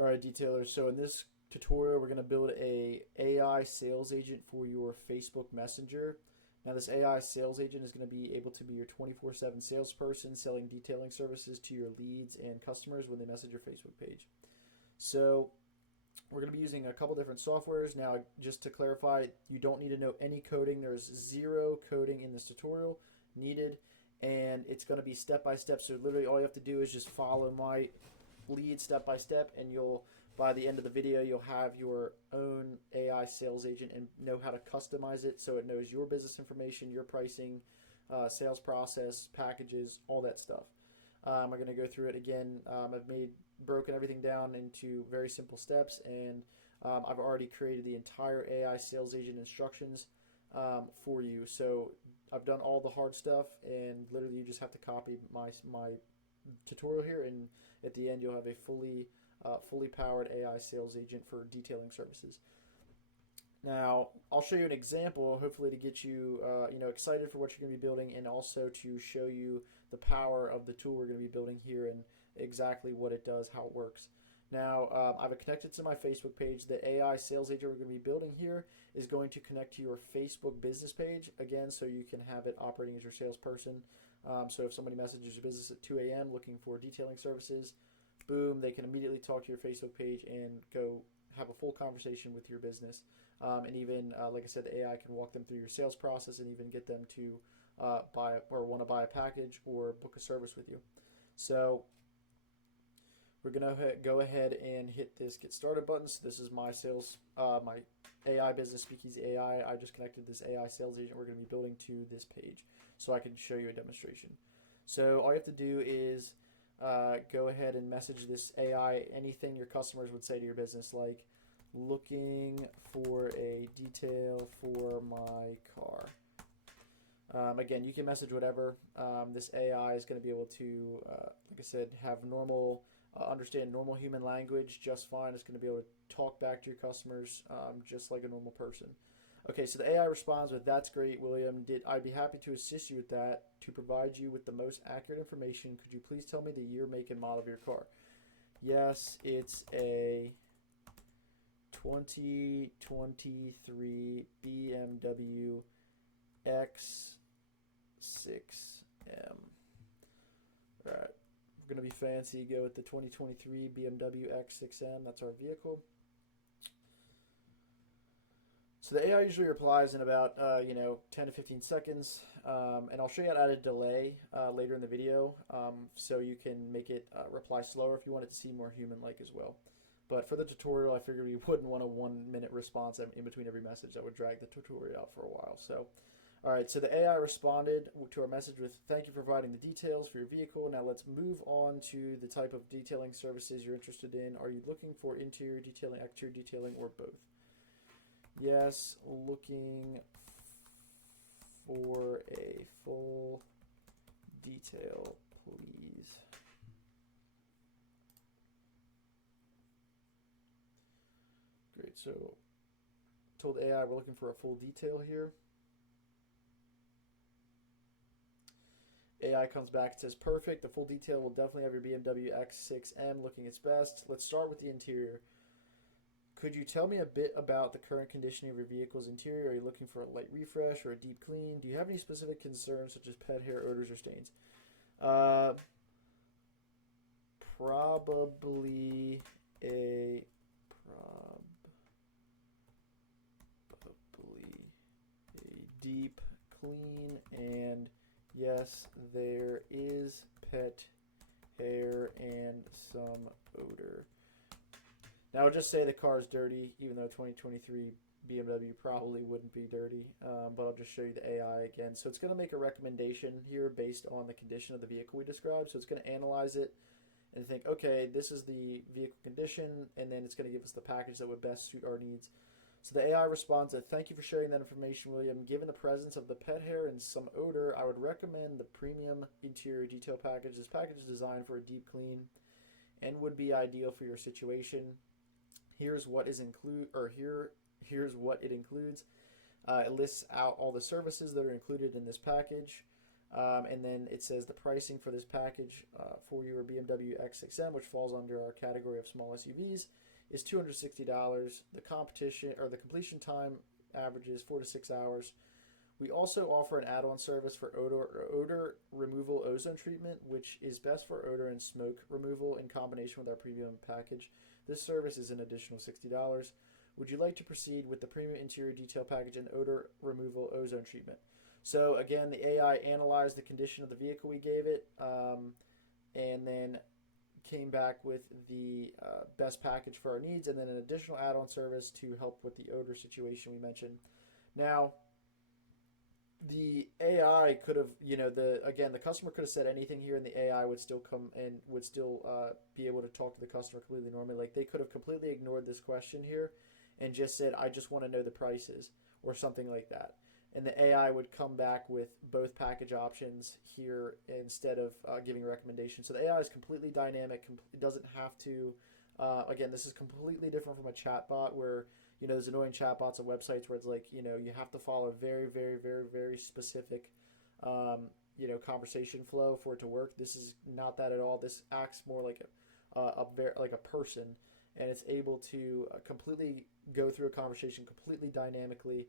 All right, detailers. So in this tutorial, we're going to build a AI sales agent for your Facebook Messenger. Now, this AI sales agent is going to be able to be your 24/7 salesperson selling detailing services to your leads and customers when they message your Facebook page. So we're going to be using a couple different softwares. Now, just to clarify, you don't need to know any coding. There's zero coding in this tutorial needed, and it's going to be step by step. So literally all you have to do is just follow my lead step by step, and you'll, by the end of the video, you'll have your own AI sales agent and know how to customize it so it knows your business information, your pricing, sales process, packages, all that stuff. I'm going to go through it again. I've broken everything down into very simple steps, and I've already created the entire AI sales agent instructions for you. So I've done all the hard stuff, and literally you just have to copy my tutorial here, and at the end you'll have a fully powered AI sales agent for detailing services. Now, I'll show you an example, hopefully to get you, excited for what you're going to be building, and also to show you the power of the tool we're going to be building here and exactly what it does, how it works. Now, I've connected to my Facebook page. The AI sales agent we're going to be building here is going to connect to your Facebook business page, again, so you can have it operating as your salesperson. So if somebody messages your business at 2 a.m. looking for detailing services, boom, they can immediately talk to your Facebook page and go have a full conversation with your business. And even, like I said, the AI can walk them through your sales process and even get them to buy or want to buy a package or book a service with you. So we're going to go ahead and hit this get started button. So this is my my AI business Speakeasy AI. I just connected this AI sales agent we're going to be building to this page so I can show you a demonstration. So all you have to do is go ahead and message this AI anything your customers would say to your business, like looking for a detail for my car. Again, you can message whatever. This AI is going to be able to, like I said, have understand normal human language just fine. It's going to be able to talk back to your customers just like a normal person. Okay, so the AI responds with, "That's great, William. I'd be happy to assist you with that. To provide you with the most accurate information, could you please tell me the year, make, and model of your car?" Yes, it's a 2023 BMW X6M. All right, we're going to be fancy. Go with the 2023 BMW X6M. That's our vehicle. So the AI usually replies in about 10 to 15 seconds, and I'll show you how to add a delay later in the video, so you can make it reply slower if you want it to seem more human-like as well. But for the tutorial, I figured we wouldn't want a 1-minute response in between every message. That would drag the tutorial out for a while. So, all right, so the AI responded to our message with, "Thank you for providing the details for your vehicle. Now let's move on to the type of detailing services you're interested in. Are you looking for interior detailing, exterior detailing, or both?" Yes, looking for a full detail, please. Great, so told AI we're looking for a full detail here. AI comes back and says, "Perfect, the full detail will definitely have your BMW X6M looking its best. Let's start with the interior. Could you tell me a bit about the current condition of your vehicle's interior? Are you looking for a light refresh or a deep clean? Do you have any specific concerns such as pet hair, odors, or stains?" Probably a deep clean, and yes, there is pet hair and some odor. Now, I'll just say the car is dirty, even though 2023 BMW probably wouldn't be dirty, but I'll just show you the AI again. So it's going to make a recommendation here based on the condition of the vehicle we described. So it's going to analyze it and think, okay, this is the vehicle condition, and then it's going to give us the package that would best suit our needs. So the AI responds that, "Thank you for sharing that information, William. Given the presence of the pet hair and some odor, I would recommend the premium interior detail package. This package is designed for a deep clean and would be ideal for your situation. Here's what it includes. It lists out all the services that are included in this package. And then it says the pricing for this package for your BMW X6M, which falls under our category of small SUVs, is $260. The completion time averages 4 to 6 hours. We also offer an add-on service for odor removal ozone treatment, which is best for odor and smoke removal in combination with our premium package. This service is an additional $60. Would you like to proceed with the premium interior detail package and odor removal ozone treatment? So again, the AI analyzed the condition of the vehicle we gave it, and then came back with the best package for our needs, and then an additional add-on service to help with the odor situation we mentioned. Now, the AI could have, the customer could have said anything here, and the AI would still come and would still be able to talk to the customer completely normally. Like, they could have completely ignored this question here and just said, I just want to know the prices, or something like that. And the AI would come back with both package options here instead of giving a recommendation. So the AI is completely dynamic. It doesn't have to, again, this is completely different from a chatbot where, there's annoying chatbots on websites where it's like, you have to follow very, very, very, very specific, conversation flow for it to work. This is not that at all. This acts more like like a person, and it's able to completely go through a conversation completely dynamically,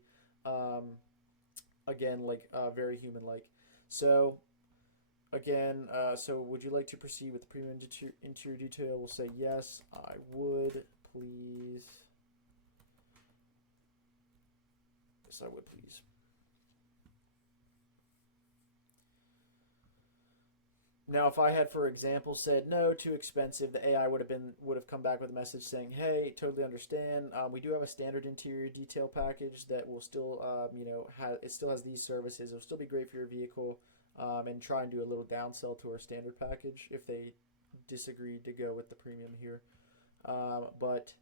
again, like very human-like. So, again, so would you like to proceed with the premium interior detail? We'll say yes, I would, please. Yes, I would, please. Now, if I had, for example, said no, too expensive, the AI would have come back with a message saying, "Hey, totally understand. We do have a standard interior detail package that will still, it still has these services. It'll still be great for your vehicle, and try and do a little downsell to our standard package if they disagreed to go with the premium here. But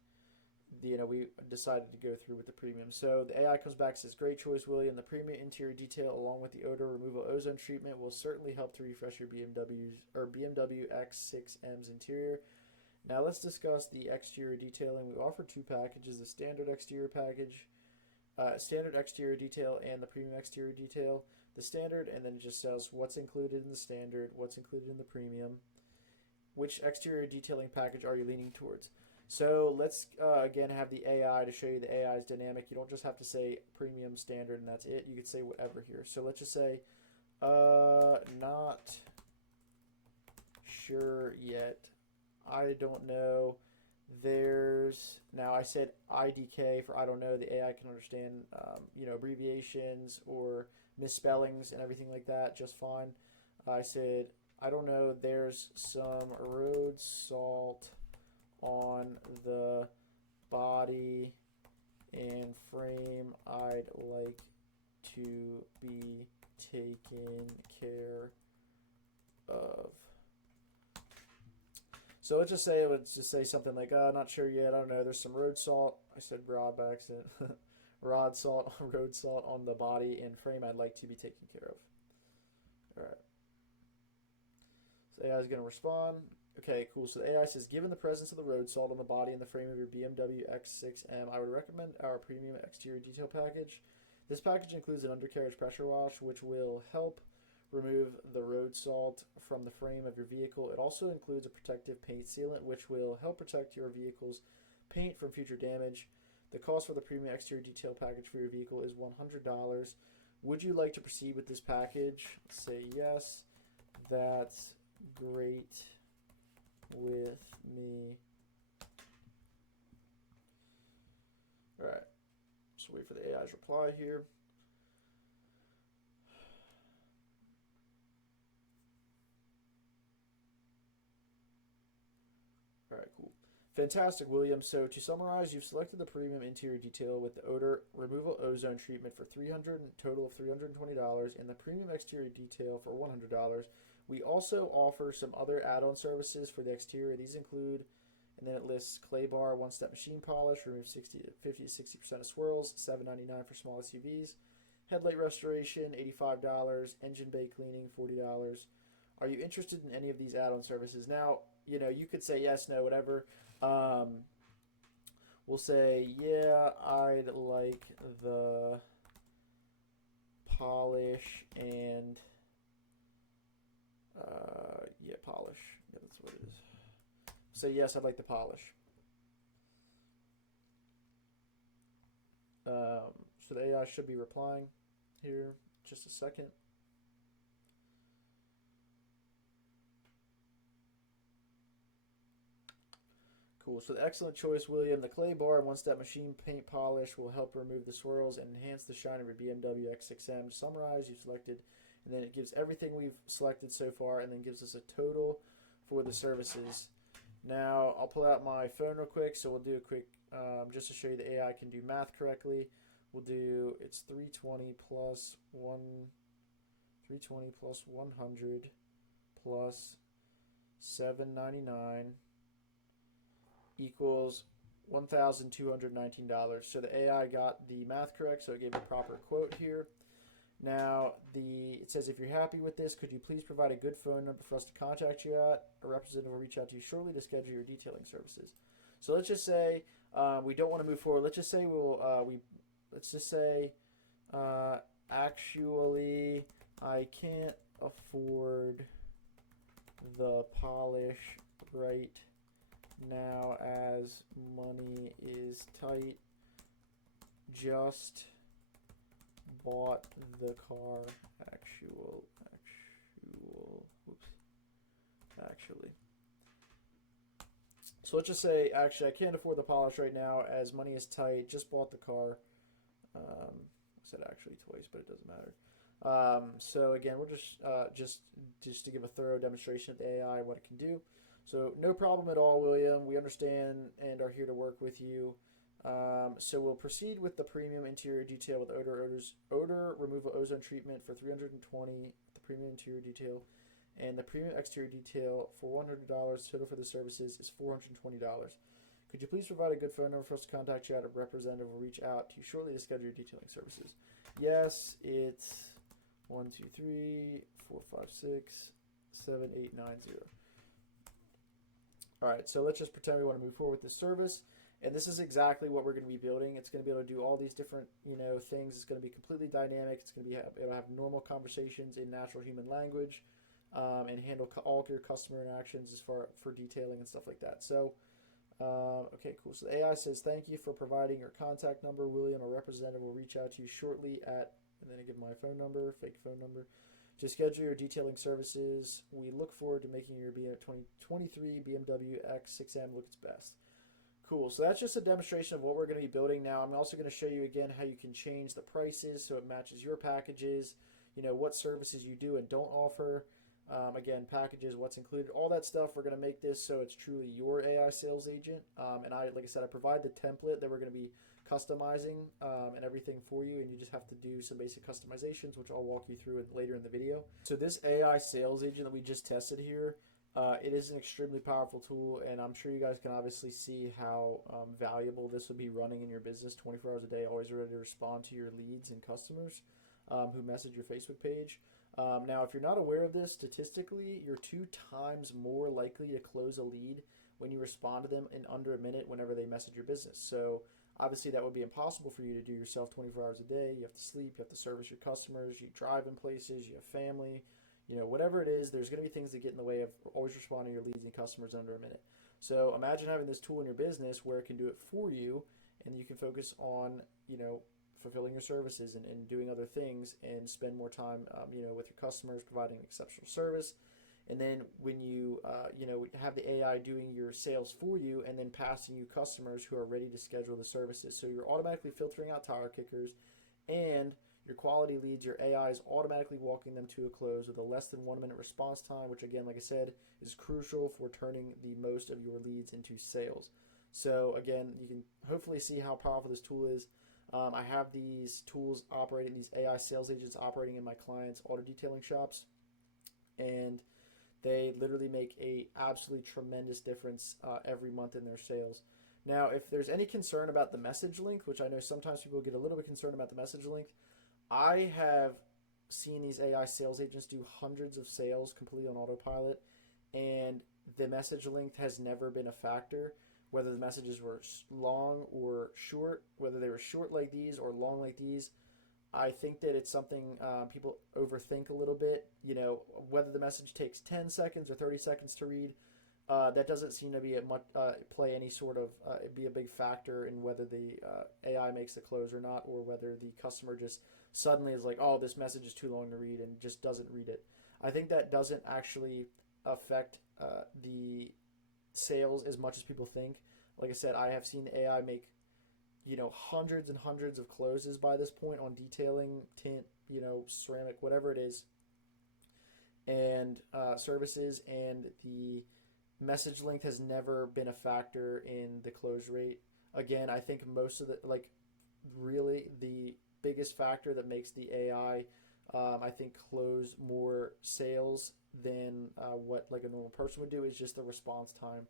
we decided to go through with the premium. So the AI comes back and says, great choice, William. The premium interior detail along with the odor removal ozone treatment will certainly help to refresh your BMW X6M's interior. Now let's discuss the exterior detailing. We offer two packages, the standard exterior package, standard exterior detail, and the premium exterior detail. The standard, and then it just says what's included in the standard, what's included in the premium. Which exterior detailing package are you leaning towards? So let's, again, have the AI to show you the AI is dynamic. You don't just have to say premium, standard, and that's it. You could say whatever here. So let's just say, not sure yet. I don't know. Now I said IDK for I don't know. The AI can understand, abbreviations or misspellings and everything like that just fine. I said, I don't know. There's some road salt on the body and frame. I'd like to be taken care of. So let's just say something like, not sure yet. I don't know. There's some road salt. I said rod by accident. Road salt on the body and frame. I'd like to be taken care of. All right. So AI is going to respond. Okay, cool. So the AI says, given the presence of the road salt on the body and the frame of your BMW X6M, I would recommend our premium exterior detail package. This package includes an undercarriage pressure wash, which will help remove the road salt from the frame of your vehicle. It also includes a protective paint sealant, which will help protect your vehicle's paint from future damage. The cost for the premium exterior detail package for your vehicle is $100. Would you like to proceed with this package? Say yes. That's great with me. All right. So wait for the AI's reply here. All right, cool. Fantastic, William. So to summarize, you've selected the premium interior detail with the odor removal ozone treatment for total of $320, and the premium exterior detail for $100. We also offer some other add-on services for the exterior. These include, and then it lists clay bar, one-step machine polish, remove 50 to 60% of swirls, $7.99 for small SUVs, headlight restoration, $85, engine bay cleaning, $40. Are you interested in any of these add-on services? Now, you could say yes, no, whatever. We'll say, yeah, I'd like the polish and Yeah, polish. Yeah, that's what it is. So yes, I'd like the polish. So the AI should be replying here. Just a second. Cool. So the excellent choice, William. The clay bar and one-step machine paint polish will help remove the swirls and enhance the shine of your BMW X6M. To summarize, you've selected, and then it gives everything we've selected so far, and then gives us a total for the services. Now I'll pull out my phone real quick. So we'll do a quick, just to show you the AI can do math correctly. We'll do it's 320 plus 100 plus 799 equals $1,219. So the AI got the math correct, so it gave a proper quote here. Now, it says, if you're happy with this, could you please provide a good phone number for us to contact you at? A representative will reach out to you shortly to schedule your detailing services. So let's just say we don't want to move forward. Let's just say actually, I can't afford the polish right now as money is tight. Just bought the car. Actually. So let's just say, actually, I can't afford the polish right now as money is tight. Just bought the car. I said actually twice, but it doesn't matter. So again, we'll just to give a thorough demonstration of the AI, what it can do. So no problem at all, William. We understand and are here to work with you. So we'll proceed with the premium interior detail with odor removal ozone treatment for $320. The premium interior detail, and the premium exterior detail for $100. Total for the services is $420. Could you please provide a good phone number for us to contact you at? A representative will reach out to you shortly to schedule your detailing services. Yes, it's 1, 2, 3, 4, 5, 6, 7, 8, 9, 0. All right, so let's just pretend we want to move forward with this service. And this is exactly what we're going to be building. It's going to be able to do all these different, things. It's going to be completely dynamic. It's going to be able to have normal conversations in natural human language, and handle all your customer interactions as far for detailing and stuff like that. So, okay, cool. So the AI says, thank you for providing your contact number. William, a representative, will reach out to you shortly at, and then I give my phone number, fake phone number, to schedule your detailing services. We look forward to making your 2023 BMW X6M look its best. Cool. So that's just a demonstration of what we're going to be building now. I'm also going to show you again how you can change the prices so it matches your packages, what services you do and don't offer. Again, packages, what's included, all that stuff. We're going to make this so it's truly your AI sales agent. And like I said, I provide the template that we're going to be customizing and everything for you, and you just have to do some basic customizations, which I'll walk you through later in the video. So this AI sales agent that we just tested here, it is an extremely powerful tool, and I'm sure you guys can obviously see how valuable this would be running in your business 24 hours a day, always ready to respond to your leads and customers who message your Facebook page. Now, if you're not aware of this, statistically, you're 2 times more likely to close a lead when you respond to them in under a minute whenever they message your business. So obviously that would be impossible for you to do yourself 24 hours a day. You have to sleep, you have to service your customers, you drive in places, you have family, whatever it is, there's going to be things that get in the way of always responding to your leads and customers under a minute. So imagine having this tool in your business where it can do it for you, and you can focus on, fulfilling your services and doing other things and spend more time, with your customers, providing exceptional service. And then when you, have the AI doing your sales for you and then passing you customers who are ready to schedule the services. So you're automatically filtering out tire kickers, and your quality leads, your AI is automatically walking them to a close with a less than 1 minute response time, which again, like I said, is crucial for turning the most of your leads into sales. So again, you can hopefully see how powerful this tool is. I have these tools operating, these AI sales agents operating in my clients' auto detailing shops, and they literally make a absolutely tremendous difference every month in their sales. Now, if there's any concern about the message length, which I know sometimes people get a little bit concerned about the message length, I have seen these AI sales agents do hundreds of sales completely on autopilot, and the message length has never been a factor. Whether the messages were long or short, whether they were short like these or long like these, I think that it's something people overthink a little bit. Whether the message takes 10 seconds or 30 seconds to read, that doesn't seem to be a much play any sort of be a big factor in whether the AI makes the close or not, or whether the customer just suddenly is like, oh, this message is too long to read and just doesn't read it. I think that doesn't actually affect the sales as much as people think. Like I said, I have seen the AI make hundreds and hundreds of closes by this point on detailing, tint, ceramic, whatever it is, and services, and the message length has never been a factor in the close rate. Again, I think most of the really the biggest factor that makes the AI, I think, close more sales than what like a normal person would do is just the response time.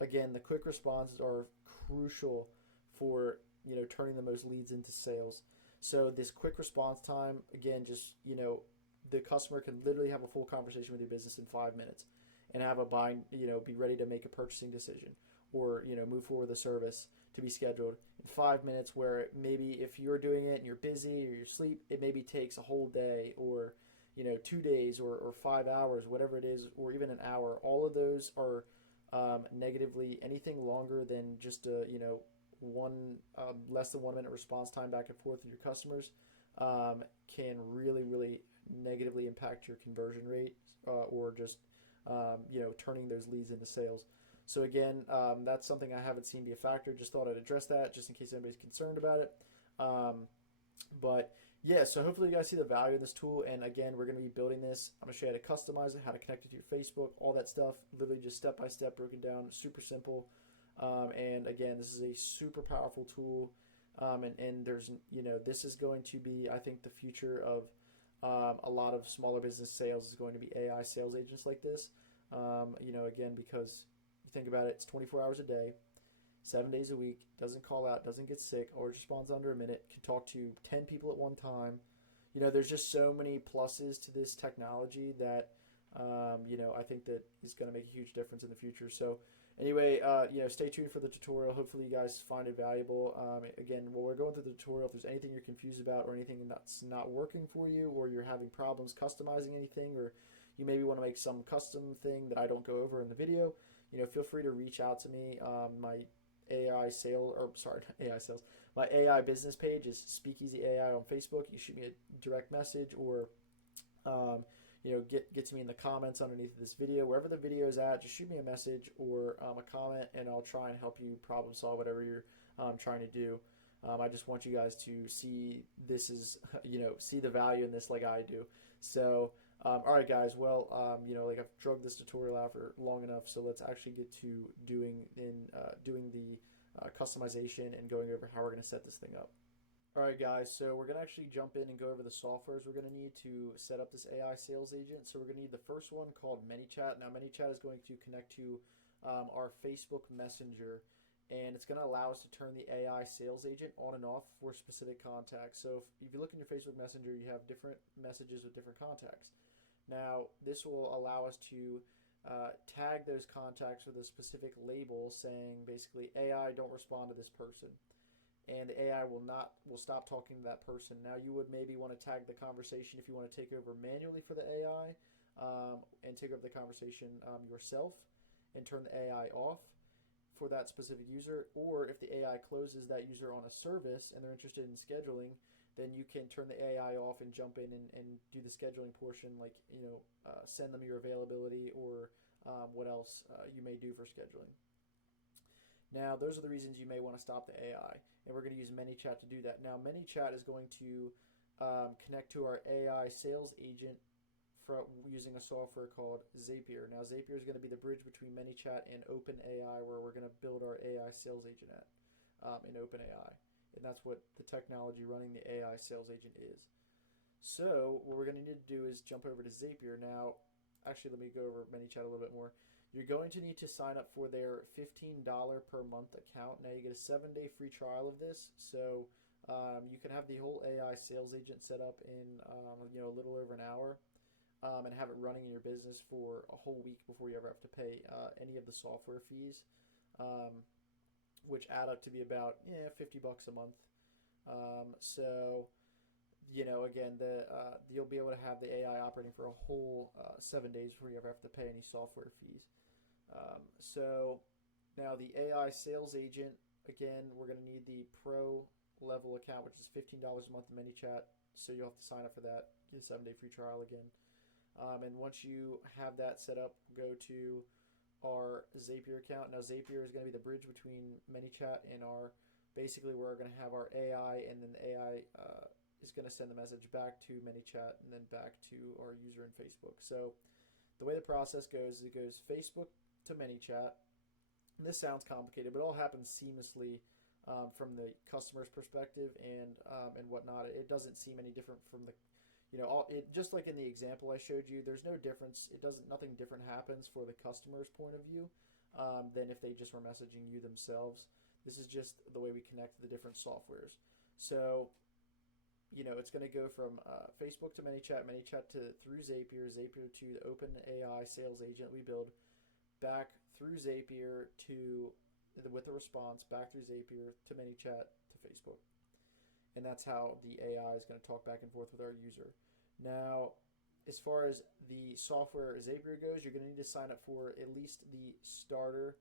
Again, the quick responses are crucial for turning the most leads into sales. So this quick response time, again, just the customer can literally have a full conversation with your business in 5 minutes and have a buying, be ready to make a purchasing decision, or move forward with a service to be scheduled in 5 minutes. Where maybe if you're doing it and you're busy or you're asleep, it maybe takes a whole day, or 2 days, or 5 hours, whatever it is, or even an hour. All of those are negatively, anything longer than just a one less than 1 minute response time back and forth with your customers can really, really negatively impact your conversion rate, or just turning those leads into sales. So again, that's something I haven't seen be a factor. Just thought I'd address that just in case anybody's concerned about it. But yeah, so hopefully you guys see the value in this tool. And again, we're going to be building this. I'm going to show you how to customize it, how to connect it to your Facebook, all that stuff. Literally just step by step, broken down, super simple. And again, this is a super powerful tool. And there's, this is going to be, I think, the future of a lot of smaller business sales is going to be AI sales agents like this. Again, because you think about it, it's 24 hours a day, 7 days a week, doesn't call out, doesn't get sick, always responds under a minute, can talk to 10 people at one time. There's just so many pluses to this technology that, I think that is going to make a huge difference in the future. So anyway, stay tuned for the tutorial. Hopefully you guys find it valuable. Again, while we're going through the tutorial, if there's anything you're confused about or anything that's not working for you, or you're having problems customizing anything, or you maybe want to make some custom thing that I don't go over in the video, feel free to reach out to me. My AI sale, or sorry, not AI sales. My AI business page is Speakeasy AI on Facebook. You shoot me a direct message, or get to me in the comments underneath this video. Wherever the video is at, just shoot me a message or a comment, and I'll try and help you problem solve whatever you're trying to do. I just want you guys to see this is, see the value in this like I do. So, all right, guys. Well, I've drug this tutorial out for long enough, so let's actually get to doing the customization and going over how we're going to set this thing up. All right, guys, so we're going to actually jump in and go over the softwares we're going to need to set up this AI sales agent. So we're going to need the first one called ManyChat. Now, ManyChat is going to connect to our Facebook Messenger, and it's going to allow us to turn the AI sales agent on and off for specific contacts. So if you look in your Facebook Messenger, you have different messages with different contacts. Now, this will allow us to tag those contacts with a specific label saying basically, AI, don't respond to this person. And the AI will stop talking to that person. Now, you would maybe want to tag the conversation if you want to take over manually for the AI, and take over the conversation yourself and turn the AI off for that specific user. Or if the AI closes that user on a service and they're interested in scheduling, then you can turn the AI off and jump in and do the scheduling portion, like send them your availability, or what else you may do for scheduling. Now, those are the reasons you may want to stop the AI, and we're going to use ManyChat to do that. Now, ManyChat is going to connect to our AI sales agent using a software called Zapier. Now, Zapier is going to be the bridge between ManyChat and OpenAI, where we're going to build our AI sales agent at in OpenAI, and that's what the technology running the AI sales agent is. So, what we're going to need to do is jump over to Zapier. Now, actually, let me go over ManyChat a little bit more. You're going to need to sign up for their $15 per month account. Now you get a 7-day free trial of this, so you can have the whole AI sales agent set up in a little over an hour, and have it running in your business for a whole week before you ever have to pay any of the software fees, which add up to be about $50 a month. So again, you'll be able to have the AI operating for a whole 7 days before you ever have to pay any software fees. So now the AI sales agent, again, we're going to need the pro level account, which is $15 a month in ManyChat. So you'll have to sign up for that, get a 7-day free trial again. And once you have that set up, go to our Zapier account. Now Zapier is going to be the bridge between ManyChat and basically we're going to have our AI, and then the AI is going to send the message back to ManyChat and then back to our user in Facebook. So the way the process goes is it goes Facebook to ManyChat. And this sounds complicated, but it all happens seamlessly from the customer's perspective and whatnot. It doesn't seem any different from just like in the example I showed you. There's no difference. Nothing different happens for the customer's point of view than if they just were messaging you themselves. This is just the way we connect the different softwares. So it's going to go from Facebook to ManyChat, ManyChat through Zapier, Zapier to the OpenAI sales agent we build, back through Zapier with a response, back through Zapier to ManyChat to Facebook. And that's how the AI is going to talk back and forth with our user. Now, as far as the software Zapier goes, you're going to need to sign up for at least the starter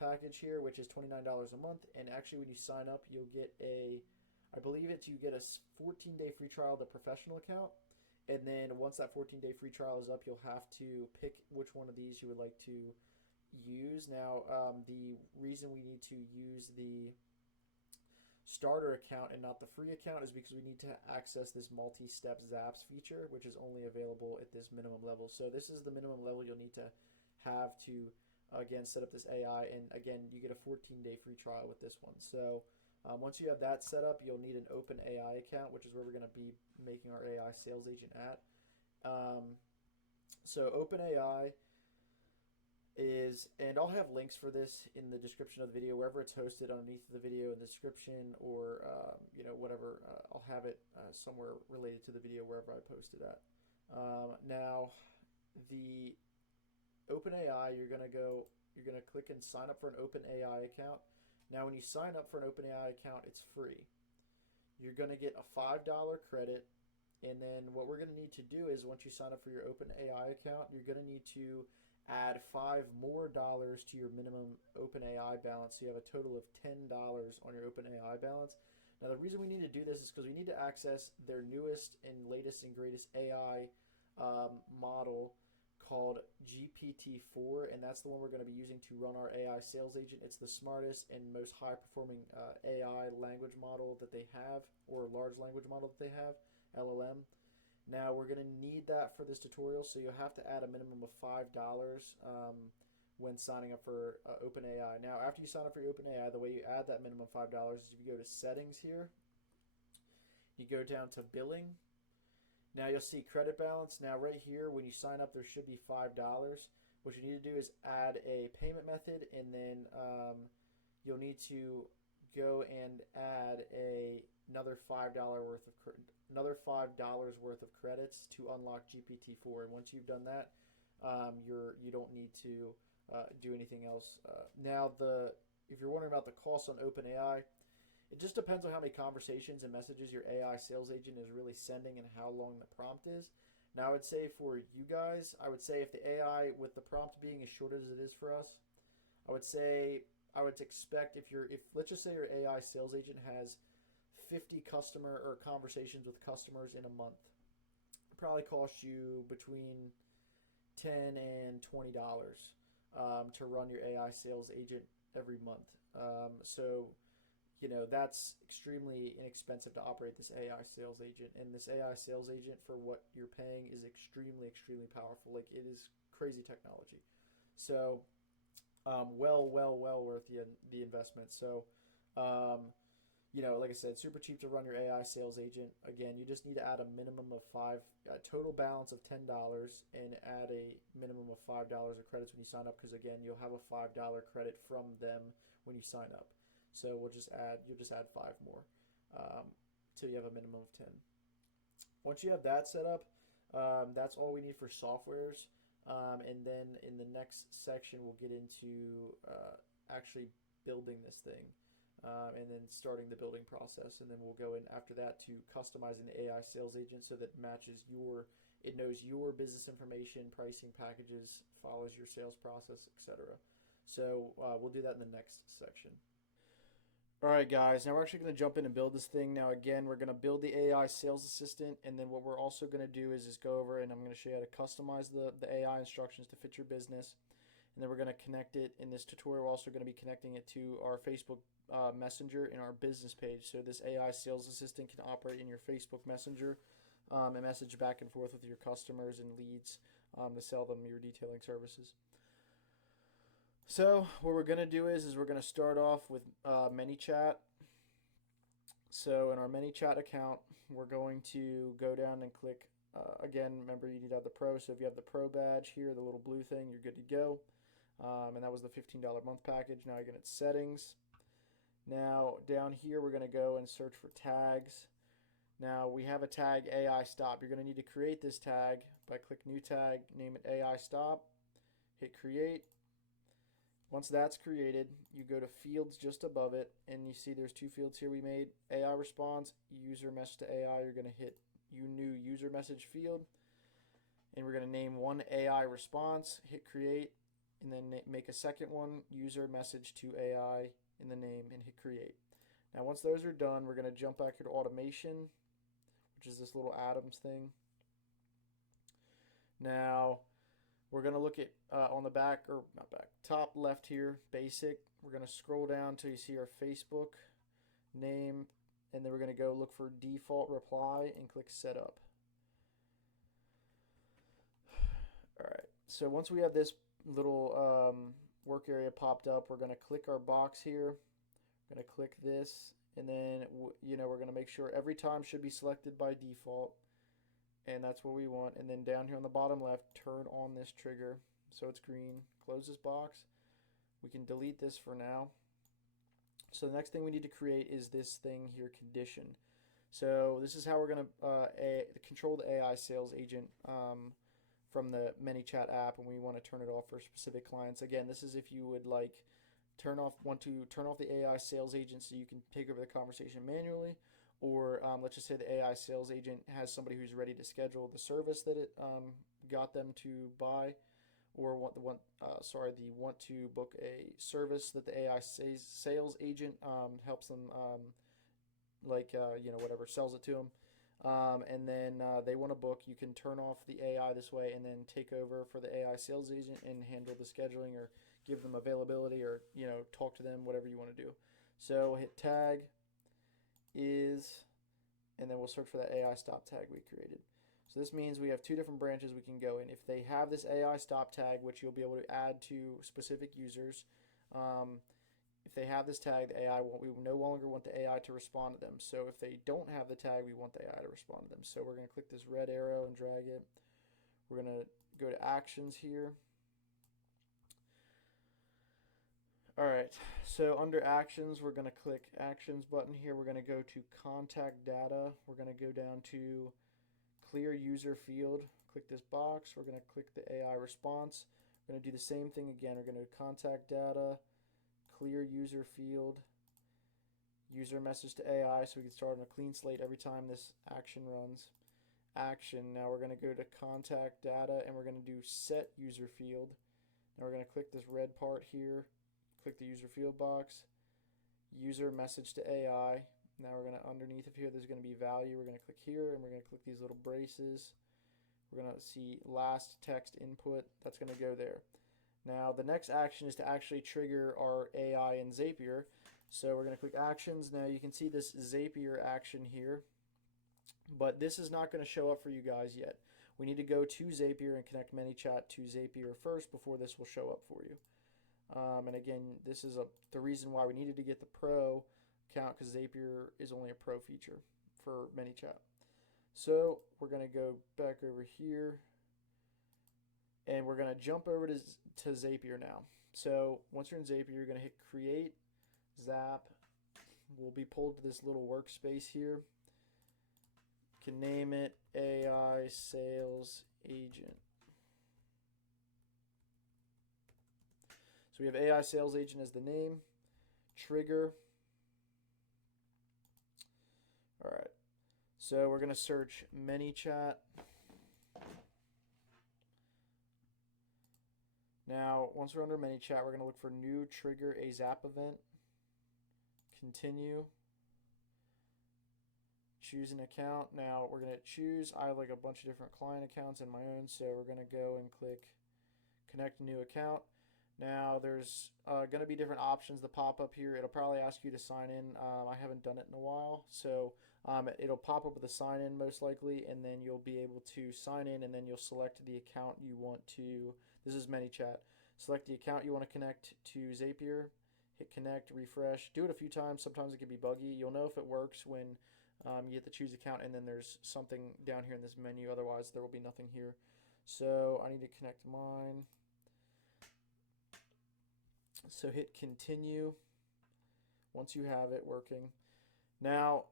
package here, which is $29 a month. And actually, when you sign up, you'll get you get a 14-day free trial of the professional account. And then once that 14-day free trial is up, you'll have to pick which one of these you would like to use. Now, the reason we need to use the starter account and not the free account is because we need to access this multi-step Zaps feature, which is only available at this minimum level. So this is the minimum level you'll need to have to, again, set up this AI. And again, you get a 14-day free trial with this one. So once you have that set up, you'll need an OpenAI account, which is where we're going to be making our AI sales agent at. So OpenAI and I'll have links for this in the description of the video, wherever it's hosted underneath the video in the description, or whatever. I'll have it somewhere related to the video wherever I post it at. Now, the OpenAI, you're gonna click and sign up for an OpenAI account. Now, when you sign up for an OpenAI account, it's free. You're gonna get a $5 credit, and then what we're gonna need to do is once you sign up for your OpenAI account, you're gonna need to add $5 more to your minimum OpenAI balance, so you have a total of $10 on your OpenAI balance. Now, the reason we need to do this is because we need to access their newest and latest and greatest AI model called GPT-4, and that's the one we're going to be using to run our AI sales agent. It's the smartest and most high-performing AI language model that they have, or large language model that they have, LLM. Now, we're going to need that for this tutorial, so you'll have to add a minimum of $5 when signing up for OpenAI. Now, after you sign up for your OpenAI, the way you add that minimum $5 is if you go to Settings here, you go down to Billing. Now, you'll see Credit Balance. Now, right here, when you sign up, there should be $5. What you need to do is add a payment method, and then you'll need to go and add another $5 worth of credits to unlock GPT-4. And once you've done that, you don't need to do anything else. Now, if you're wondering about the cost on OpenAI, it just depends on how many conversations and messages your AI sales agent is really sending and how long the prompt is. Now, I would say for you guys, if the AI, with the prompt being as short as it is for us, I would expect if let's just say your AI sales agent has 50 customer or conversations with customers in a month, it probably costs you between $10 and $20 to run your AI sales agent every month. So that's extremely inexpensive to operate this AI sales agent. And this AI sales agent, for what you're paying, is extremely, extremely powerful. Like, it is crazy technology. So, well worth the investment. So, like I said, super cheap to run your AI sales agent. Again, you just need to add a minimum of a total balance of $10, and add a minimum of $5 of credits when you sign up, because again, you'll have a $5 credit from them when you sign up. So you'll just add 5 more till you have a minimum of 10. Once you have that set up, that's all we need for softwares. And then in the next section, we'll get into actually building this thing. and then starting the building process. And then we'll go in after that to customizing the AI sales agent so that it knows your business information, pricing, packages, follows your sales process, etc. So we'll do that in the next section. All right, guys, now we're actually going to jump in and build this thing. Now, again, we're going to build the AI sales assistant, and then what we're also going to do is just go over and I'm going to show you how to customize the AI instructions to fit your business. And then we're going to connect it in this tutorial. We're also going to be connecting it to our Facebook Messenger in our business page. So this AI sales assistant can operate in your Facebook Messenger and message back and forth with your customers and leads to sell them your detailing services. So what we're going to do is we're going to start off with ManyChat. So in our ManyChat account, we're going to go down and click, again, remember you need to have the Pro. So if you have the Pro badge here, the little blue thing, you're good to go. And that was the $15 a month package. Now again, it's settings. Now down here, we're going to go and search for tags. Now we have a tag AI stop. You're going to need to create this tag by click new tag, name it AI stop, hit create. Once that's created, you go to fields just above it, and you see there's two fields here we made. AI response, user message to AI. You're going to hit new user message field, and we're going to name one AI response, hit create, and then make a second one, user message to AI in the name, and hit create. Now once those are done, we're going to jump back here to automation, which is this little atoms thing. Now we're going to look at on the back, or not back, top left here, basic. We're going to scroll down until you see our Facebook name, and then we're going to go look for default reply and click setup. All right, so once we have this little work area popped up, we're going to click our box here. We're going to click this, and then we're going to make sure every time should be selected by default. And that's what we want. And then down here on the bottom left, turn on this trigger so it's green. Close this box. We can delete this for now. So the next thing we need to create is this thing here, condition. So this is how we're going to control the AI sales agent from the ManyChat app, and we want to turn it off for specific clients. Again, this is if you would like want to turn off the AI sales agent so you can take over the conversation manually. Or let's just say the AI sales agent has somebody who's ready to schedule the service that it got them to buy, or want to book a service that the AI sales agent helps them, whatever, sells it to them. And then they want to book. You can turn off the AI this way and then take over for the AI sales agent and handle the scheduling or give them availability or talk to them, whatever you want to do. So hit tag is, and then we'll search for that AI stop tag we created. So this means we have two different branches we can go in. If they have this AI stop tag, which you'll be able to add to specific users, if they have this tag, the AI we no longer want the AI to respond to them. So if they don't have the tag, we want the AI to respond to them. So we're going to click this red arrow and drag it. We're going to go to actions here. All right, so under actions, we're going to click actions button here. We're going to go to contact data. We're going to go down to clear user field. Click this box. We're going to click the AI response. We're going to do the same thing again. We're going to contact data, clear user field, user message to AI, so we can start on a clean slate every time this action runs. Action. Now we're going to go to contact data, and we're going to do set user field. Now we're going to click this red part here. Click the user field box, user message to AI. Now we're going to, underneath of here, there's going to be value. We're going to click here, and we're going to click these little braces. We're going to see last text input. That's going to go there. Now the next action is to actually trigger our AI in Zapier. So we're going to click actions. Now you can see this Zapier action here, but this is not going to show up for you guys yet. We need to go to Zapier and connect ManyChat to Zapier first before this will show up for you. And again, this is the reason why we needed to get the Pro account, because Zapier is only a Pro feature for ManyChat. So we're going to go back over here, and we're going to jump over to Zapier now. So once you're in Zapier, you're going to hit create, Zap. We'll be pulled to this little workspace here. You can name it AI Sales Agent. So we have AI Sales Agent as the name, trigger, So we're going to search ManyChat. Now, once we're under ManyChat, we're going to look for new trigger a Zap event. Continue. Choose an account. Now we're going to choose, I have like a bunch of different client accounts in my own, so we're going to go and click connect a new account. Now there's going to be different options that pop up here. It'll probably ask you to sign in. I haven't done it in a while, so it'll pop up with a sign in most likely, and then you'll be able to sign in, and then you'll select the account you want to. This is ManyChat. Select the account you want to connect to Zapier. Hit connect, refresh. Do it a few times. Sometimes it can be buggy. You'll know if it works when you hit the choose account, and then there's something down here in this menu. Otherwise, there will be nothing here. So I need to connect mine. So hit continue once you have it working. Now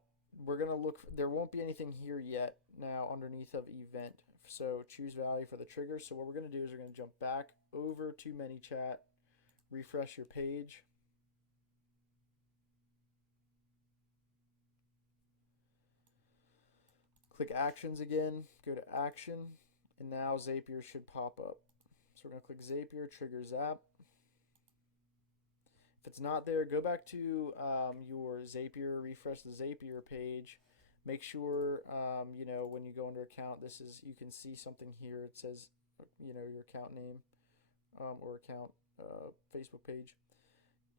we're going to look, there won't be anything here yet now underneath of event. So choose value for the trigger. So what we're going to do is we're going to jump back over to ManyChat, refresh your page. Click actions again, go to action, and now Zapier should pop up. So we're going to click Zapier, trigger Zap. If it's not there, go back to your Zapier, refresh the Zapier page. Make sure, you know, when you go under account, this is, you can see something here. It says, you know, your account name or account Facebook page.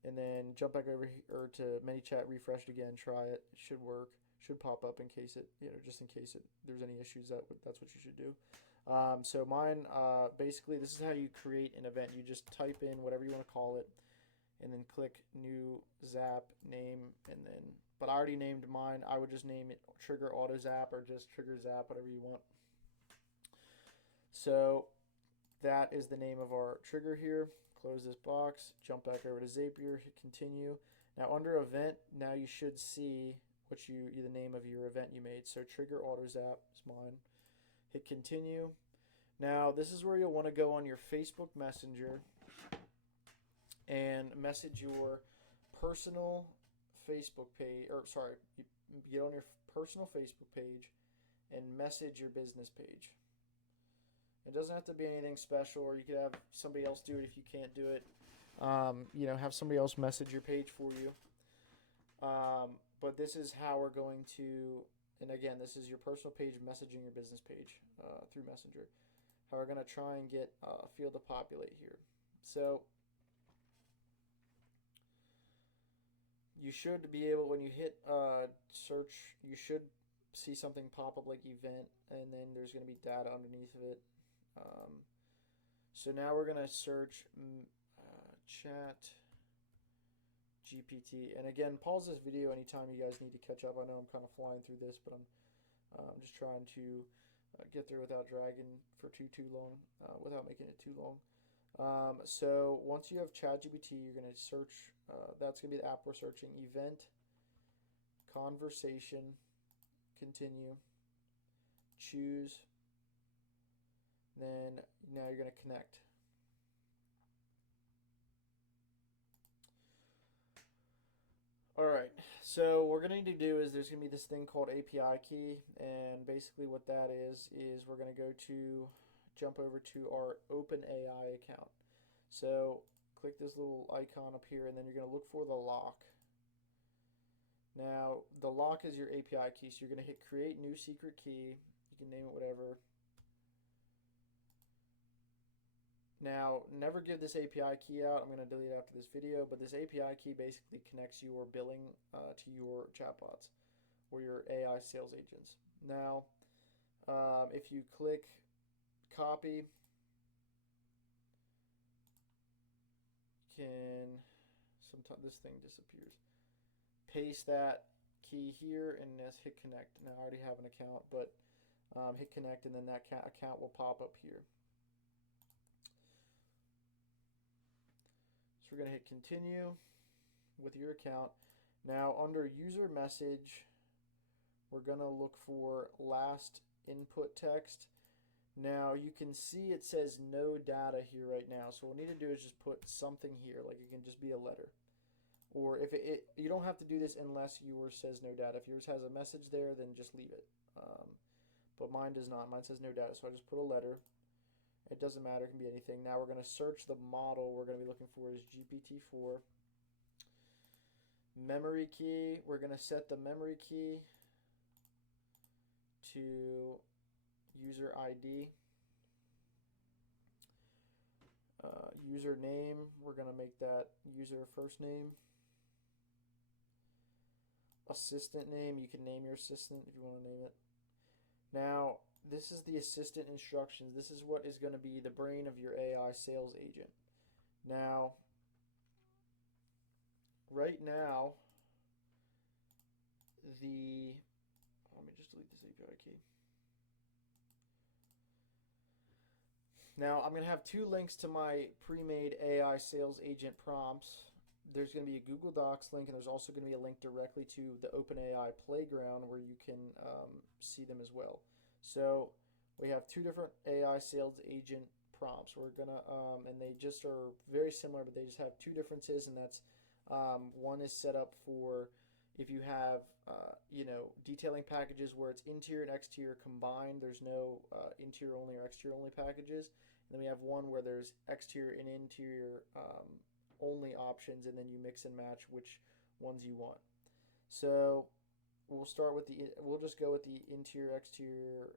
And then jump back over here to ManyChat, refresh it again, try it. It should work. Should pop up in case it, you know, just in case there's any issues. That's what you should do. So mine, basically, this is how you create an event. You just type in whatever you want to call it, and then click new Zap name, and then, but I already named mine. I would just name it Trigger Auto Zap or just Trigger Zap, whatever you want. So that is the name of our trigger here. Close this box, jump back over to Zapier, hit continue. Now under event, now you should see the name of your event you made. So Trigger Auto Zap is mine. Hit continue. Now this is where you'll want to go on your Facebook Messenger and message your personal Facebook page, or sorry, you get on your personal Facebook page and message your business page. It doesn't have to be anything special, or you could have somebody else do it if you can't do it. You know, have somebody else message your page for you. But this is how we're going to, and again, this is your personal page messaging your business page through Messenger. How we're going to try and get a field to populate here. So you should be able, when you hit search, you should see something pop up like event, and then there's going to be data underneath of it. So now we're going to search chat GPT. And again, pause this video anytime you guys need to catch up. I know I'm kind of flying through this, but I'm just trying to get through without dragging for too long, without making it too long. So once you have ChatGPT, you're going to search, that's going to be the app we're searching, event, conversation, continue, choose, then now you're going to connect. Alright, so what we're going to need to do is there's going to be this thing called API key, and basically what that is we're going to go to, jump over to our OpenAI account. So click this little icon up here, and then you're going to look for the lock. Now, the lock is your API key, so you're going to hit create new secret key. You can name it whatever. Now, never give this API key out. I'm going to delete it after this video, but this API key basically connects your billing to your chatbots or your AI sales agents. Now, if you click copy, sometimes this thing disappears. Paste that key here and just hit connect. Now, I already have an account, but hit connect, and then that account will pop up here. So we're going to hit continue with your account. Now under user message, we're going to look for last input text. Now you can see it says no data here right now. So what we need to do is just put something here, like it can just be a letter. or if you don't have to do this unless yours says no data. If yours has a message there, then just leave it. But mine does not. Mine says no data, so I just put a letter. It doesn't matter. It can be anything. Now we're going to search the model we're going to be looking for is GPT-4. Memory key. We're going to set the memory key to user ID. Username, we're going to make that user first name. Assistant name, you can name your assistant if you want to name it. Now, this is the assistant instructions. This is what is going to be the brain of your AI sales agent. Now, right now, let me just delete this API key. Now, I'm going to have two links to my pre-made AI sales agent prompts. There's going to be a Google Docs link, and there's also going to be a link directly to the OpenAI Playground where you can see them as well. So we have two different AI sales agent prompts. We're going to, and they just are very similar, but they just have two differences, and that's one is set up for if you have, detailing packages where it's interior and exterior combined. There's no interior only or exterior only packages. And then we have one where there's exterior and interior only options, and then you mix and match which ones you want. So we'll start with we'll just go with the interior exterior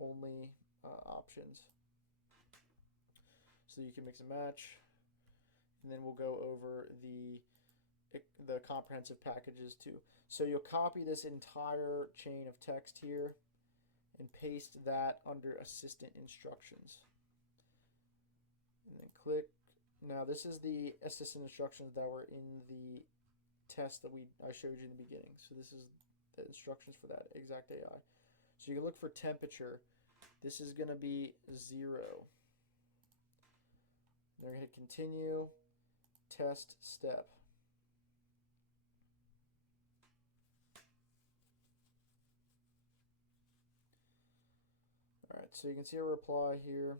only options. So you can mix and match, and then we'll go over the comprehensive packages too. So you'll copy this entire chain of text here and paste that under assistant instructions. And then click. Now this is the assistant instructions that were in the test that I showed you in the beginning. So this is the instructions for that exact AI. So you can look for temperature. This is going to be 0. They're going to hit continue, test step. Alright, so you can see a reply here.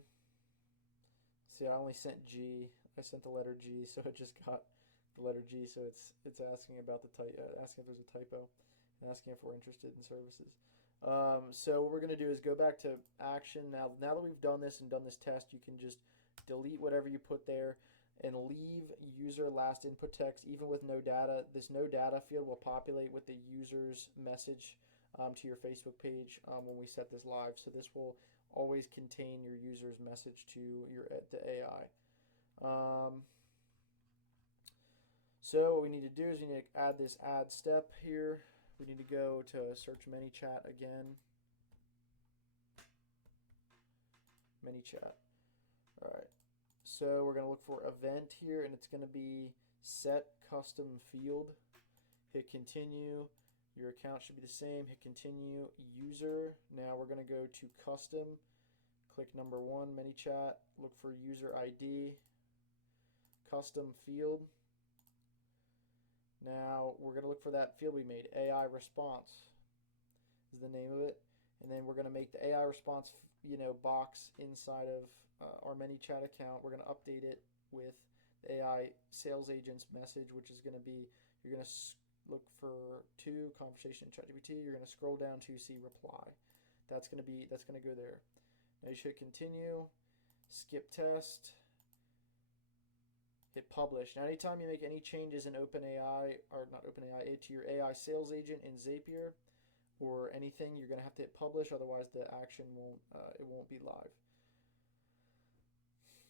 See, I only sent G. I sent the letter G, so it just got the letter G. So it's asking about asking if there's a typo, and asking if we're interested in services. So what we're going to do is go back to action. Now that we've done this and done this test, you can just delete whatever you put there and leave user last input text even with no data. This no data field will populate with the user's message to your Facebook page when we set this live. So this will always contain your user's message to the AI. So what we need to do is we need to add this add step here. We need to go to search ManyChat again. ManyChat. All right. So we're going to look for event here, and it's going to be set custom field. Hit continue. Your account should be the same. Hit continue. User. Now we're going to go to custom. Click number 1, ManyChat. Look for user ID. Custom field. Now we're going to look for that field we made. AI response is the name of it. And then we're going to make the AI response box inside of our ManyChat account. We're going to update it with the AI sales agent's message, which is going to be, you're going to look for to conversation in ChatGPT. You're going to scroll down to see reply. That's going to go there. Now you should continue, skip test, hit publish. Now anytime you make any changes in OpenAI, or not OpenAI, to your AI sales agent in Zapier or anything, you're going to have to hit publish, otherwise the action won't be live.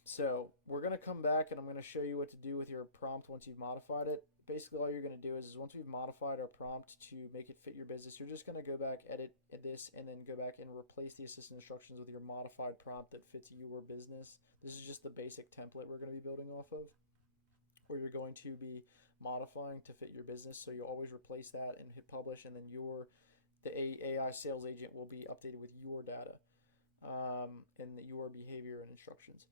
So we're going to come back and I'm going to show you what to do with your prompt once you've modified it. Basically all you're going to do is once we've modified our prompt to make it fit your business, you're just going to go back, edit this, and then go back and replace the assistant instructions with your modified prompt that fits your business. This is just the basic template we're going to be building off of, where you're going to be modifying to fit your business. So you'll always replace that and hit publish, and then the AI sales agent will be updated with your data and your behavior and instructions.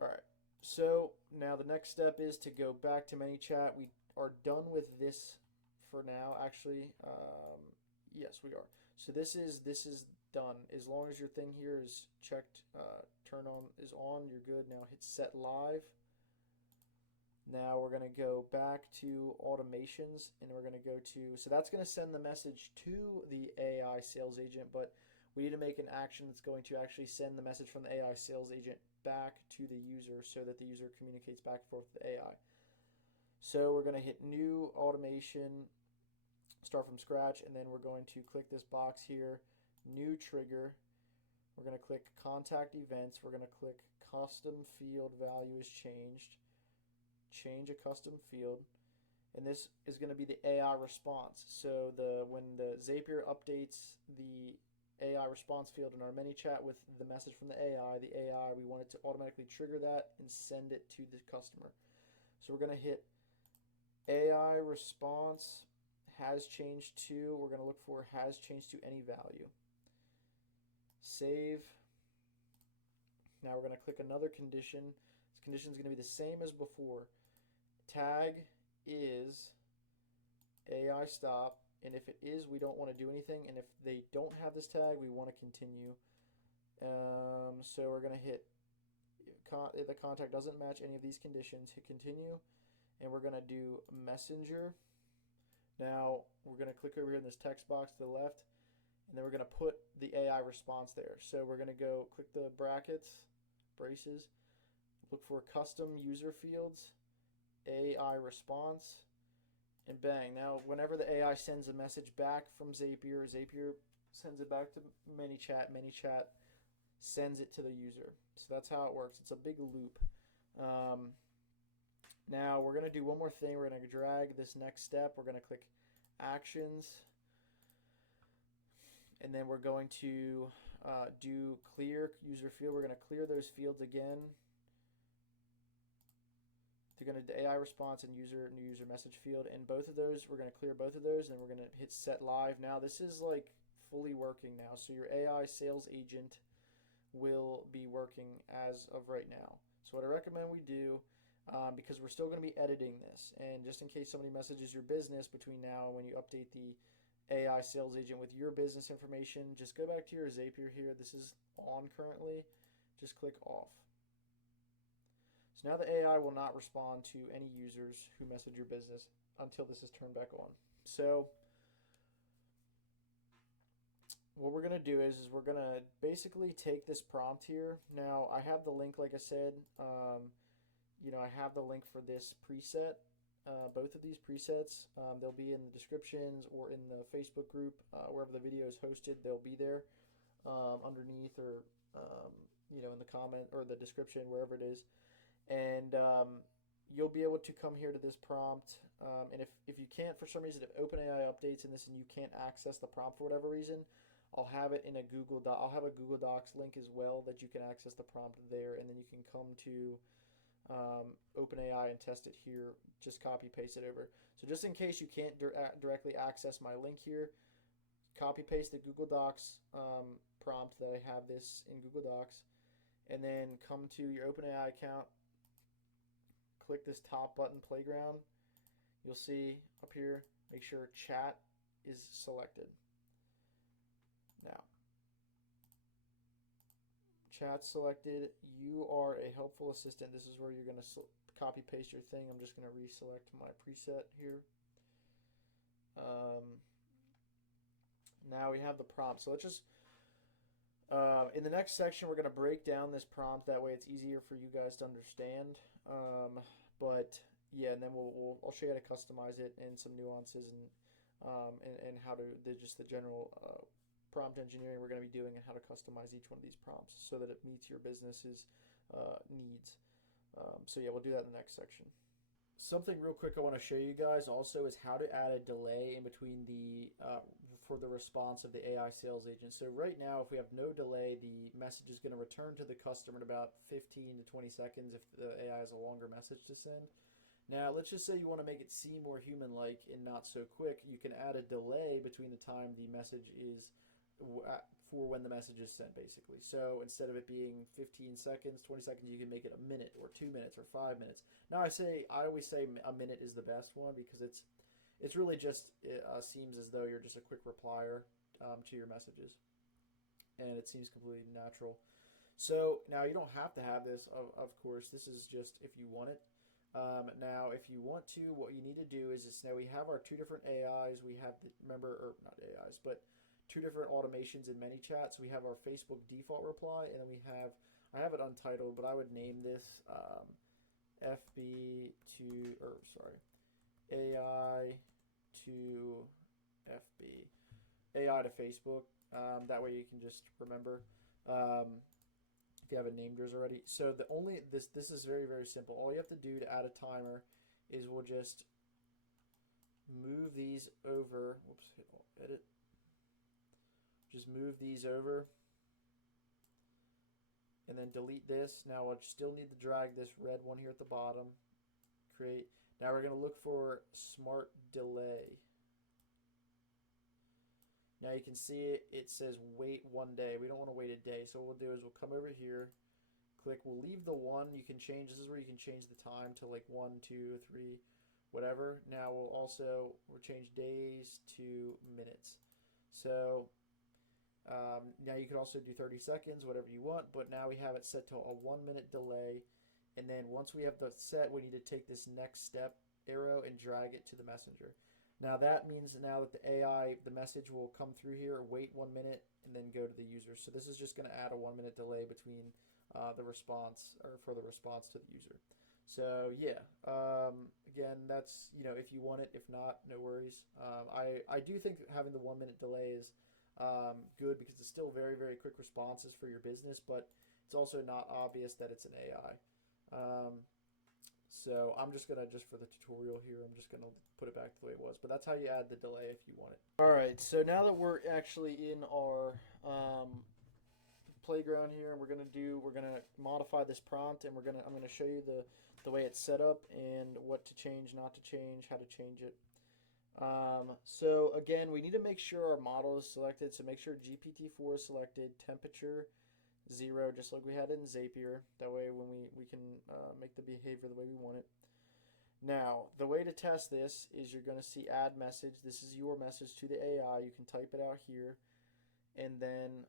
All right. So now the next step is to go back to ManyChat. We are done with this for now. Actually, yes, we are. So this is done. As long as your thing here is checked, is on, you're good. Now hit set live. Now we're going to go back to automations and we're going to go to, so that's going to send the message to the AI sales agent, but we need to make an action that's going to actually send the message from the AI sales agent back to the user so that the user communicates back and forth with the AI. So we're going to hit new automation, start from scratch, and then we're going to click this box here, new trigger. We're going to click contact events. We're going to click custom field value is changed. Change a custom field, and this is going to be the AI response. So when the Zapier updates the AI response field in our ManyChat with the message from the AI, we want it to automatically trigger that and send it to the customer. So we're going to hit AI response has changed to, we're going to look for has changed to any value. Save. Now we're going to click another condition. This condition is going to be the same as before. Tag is AI stop, and if it is, we don't want to do anything, and if they don't have this tag, we want to continue. So we're going to hit, if the contact doesn't match any of these conditions, hit continue, and we're going to do messenger. Now we're going to click over here in this text box to the left, and then we're going to put the AI response there. So we're going to go click the braces, look for custom user fields, AI response, and bang. Now whenever the AI sends a message back from Zapier, Zapier sends it back to ManyChat, ManyChat sends it to the user. So that's how it works. It's a big loop. Now we're going to do one more thing. We're going to drag this next step. We're going to click actions, and then we're going to do clear user field. We're going to clear those fields again. They're going to AI response and new user message field, and both of those we're going to clear both of those, and we're going to hit set live. Now this is like fully working now, so your AI sales agent will be working as of right now. So what I recommend we do, because we're still going to be editing this, and just in case somebody messages your business between now and when you update the AI sales agent with your business information, just go back to your Zapier here. This is on currently. Just click off. So now the AI will not respond to any users who message your business until this is turned back on. So what we're going to do is we're going to basically take this prompt here. Now I have the link, like I said, I have the link for this preset. Both of these presets, they'll be in the descriptions or in the Facebook group, wherever the video is hosted, they'll be there underneath or, in the comment or the description, wherever it is. And you'll be able to come here to this prompt. And if you can't, for some reason, if OpenAI updates in this and you can't access the prompt for whatever reason, I'll have it in a Google Doc. I'll have a Google Docs link as well that you can access the prompt there, and then you can come to OpenAI and test it here. Just copy paste it over. So just in case you can't directly access my link here, copy paste the Google Docs prompt that I have this in Google Docs, and then come to your OpenAI account, click this top button, Playground. You'll see up here, make sure chat is selected. Now, chat selected. You are a helpful assistant. This is where you're going to copy paste your thing. I'm just going to reselect my preset here. Now we have the prompt. So let's just, in the next section, we're going to break down this prompt. That way it's easier for you guys to understand. But yeah, and then I'll show you how to customize it and some nuances and how to, just the general prompt engineering we're going to be doing and how to customize each one of these prompts so that it meets your business's needs. So yeah, we'll do that in the next section. Something real quick I want to show you guys also is how to add a delay in between for the response of the AI sales agent. So right now, if we have no delay, the message is going to return to the customer in about 15 to 20 seconds if the AI has a longer message to send. Now, let's just say you want to make it seem more human-like and not so quick. You can add a delay between the time the message is for when the message is sent, basically. So instead of it being 15 seconds, 20 seconds, you can make it a minute or 2 minutes or 5 minutes. Now I always say a minute is the best one because it's really just seems as though you're just a quick replier to your messages, and it seems completely natural. So now you don't have to have this, of course. This is just if you want it. Now, if you want to, what you need to do is now we have our two different AIs. We have the, remember, or not AIs, but two different automations in ManyChat. So we have our Facebook default reply, and then we have, I have it untitled, but I would name this FB to, or sorry, AI to FB, AI to Facebook. That way you can just remember. If you haven't named yours already. So the only this is very, very simple. All you have to do to add a timer is we'll just move these over. Whoops, hit edit. Just move these over and then delete this. Now I still need to drag this red one here at the bottom. Create. Now we're going to look for smart delay. Now you can see it says wait 1 day. We don't want to wait a day. So what we'll do is we'll come over here, click, we'll leave the 1. You can change, this is where you can change the time to like 1, 2, 3, whatever. Now we'll change days to minutes. So now you can also do 30 seconds, whatever you want, but now we have it set to a 1 minute delay. And then once we have the set, we need to take this next step arrow and drag it to the messenger. Now that means now that the AI, the message will come through here, wait 1 minute, and then go to the user. So this is just going to add a 1 minute delay between the response, or for the response to the user. So yeah, again, that's, you know, if you want it. If not, no worries. I do think having the 1 minute delay is good because it's still very, very quick responses for your business, but it's also not obvious that it's an AI. So I'm just gonna, just for the tutorial here, I'm just gonna put it back the way it was. But that's how you add the delay if you want it. All right. So now that we're actually in our playground here, and we're gonna modify this prompt, and I'm gonna show you the way it's set up and what to change, not to change, how to change it. So again, we need to make sure our model is selected. So make sure GPT-4 is selected, temperature 0, just like we had in Zapier. That way when we can make the behavior the way we want it. Now, the way to test this is you're going to see add message. This is your message to the AI. You can type it out here, and then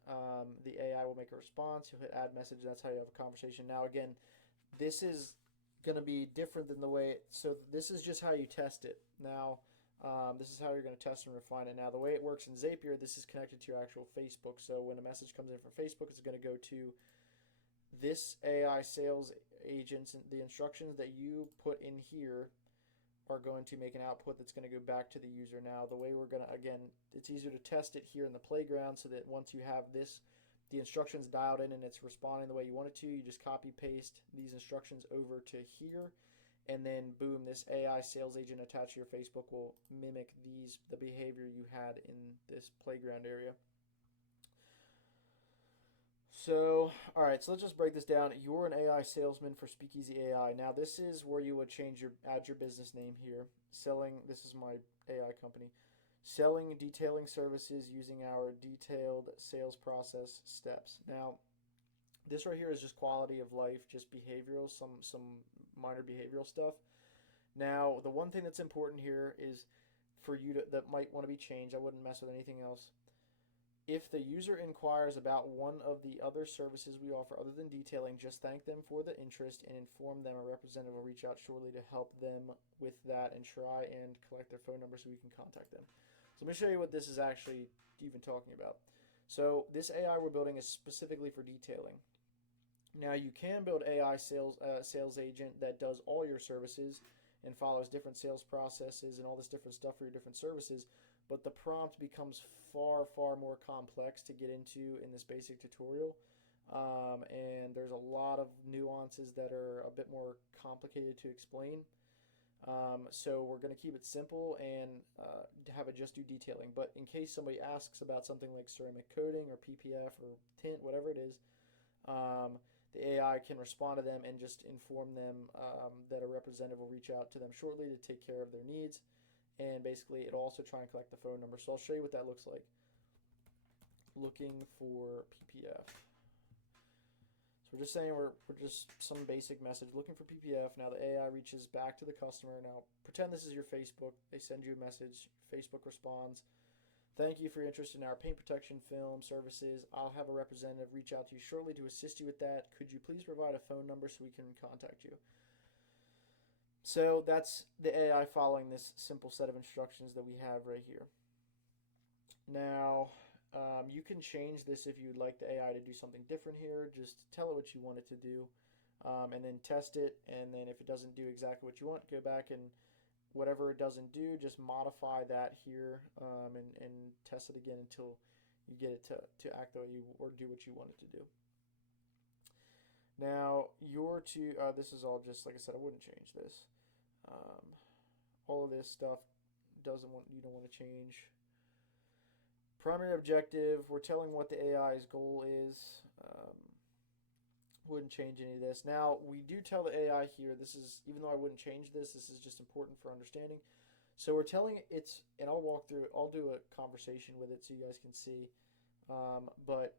the AI will make a response. You'll hit add message. That's how you have a conversation. Now, again, this is going to be different than the way, so this is just how you test it. Now, this is how you're going to test and refine it. Now, the way it works in Zapier, this is connected to your actual Facebook. So when a message comes in from Facebook, it's going to go to this AI sales agent. The instructions that you put in here are going to make an output that's going to go back to the user. Now, the way we're going to, again, it's easier to test it here in the playground so that once you have this, the instructions dialed in and it's responding the way you want it to, you just copy paste these instructions over to here. And then boom, this AI sales agent attached to your Facebook will mimic the behavior you had in this playground area. So, all right, so let's just break this down. You're an AI salesman for Speakeasy AI. Now, this is where you would add your business name here. This is my AI company. Selling and detailing services using our detailed sales process steps. Now, this right here is just quality of life, just behavioral, some minor behavioral stuff. Now, the one thing that's important here is for you that might want to be changed. I wouldn't mess with anything else. If the user inquires about one of the other services we offer other than detailing, just thank them for the interest and inform them a representative will reach out shortly to help them with that and try and collect their phone number so we can contact them. So let me show you what this is actually even talking about. So this AI we're building is specifically for detailing. Now, you can build AI sales agent that does all your services and follows different sales processes and all this different stuff for your different services, but the prompt becomes far, far more complex to get into in this basic tutorial, and there's a lot of nuances that are a bit more complicated to explain. So we're going to keep it simple and have it just do detailing. But in case somebody asks about something like ceramic coating or PPF or tint, whatever it is, the AI can respond to them and just inform them that a representative will reach out to them shortly to take care of their needs. And basically, it'll also try and collect the phone number. So I'll show you what that looks like. Looking for PPF. So we're just saying we're just some basic message. Looking for PPF. Now the AI reaches back to the customer. Now pretend this is your Facebook. They send you a message. Facebook responds. Thank you for your interest in our paint protection film services. I'll have a representative reach out to you shortly to assist you with that. Could you please provide a phone number so we can contact you? So that's the AI following this simple set of instructions that we have right here. Now, you can change this if you'd like the AI to do something different here. Just tell it what you want it to do, and then test it. And then if it doesn't do exactly what you want, go back and whatever it doesn't do, just modify that here, and test it again until you get it to act the way you or do what you want it to do. Now, this is all just like I said. I wouldn't change this. All of this stuff you don't want to change. Primary objective, we're telling what the AI's goal is. Wouldn't change any of this. Now, we do tell the AI here, even though I wouldn't change this is just important for understanding. So we're telling it and I'll do a conversation with it so you guys can see. But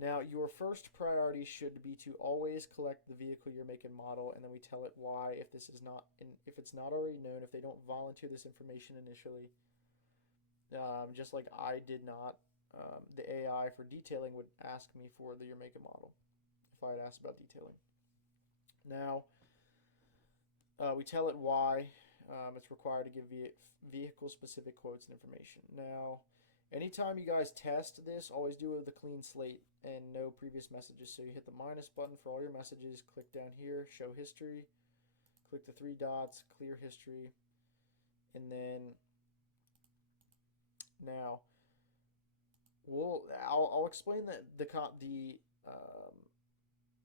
now your first priority should be to always collect the vehicle, year, make, and model, and then we tell it why if it's not already known, if they don't volunteer this information initially. Just like I did not, the AI for detailing would ask me for the year, make, and model if I had asked about detailing. Now, we tell it why it's required to give vehicle-specific quotes and information. Now, anytime you guys test this, always do it with a clean slate and no previous messages. So you hit the minus button for all your messages, click down here, show history, click the three dots, clear history, and then now I'll explain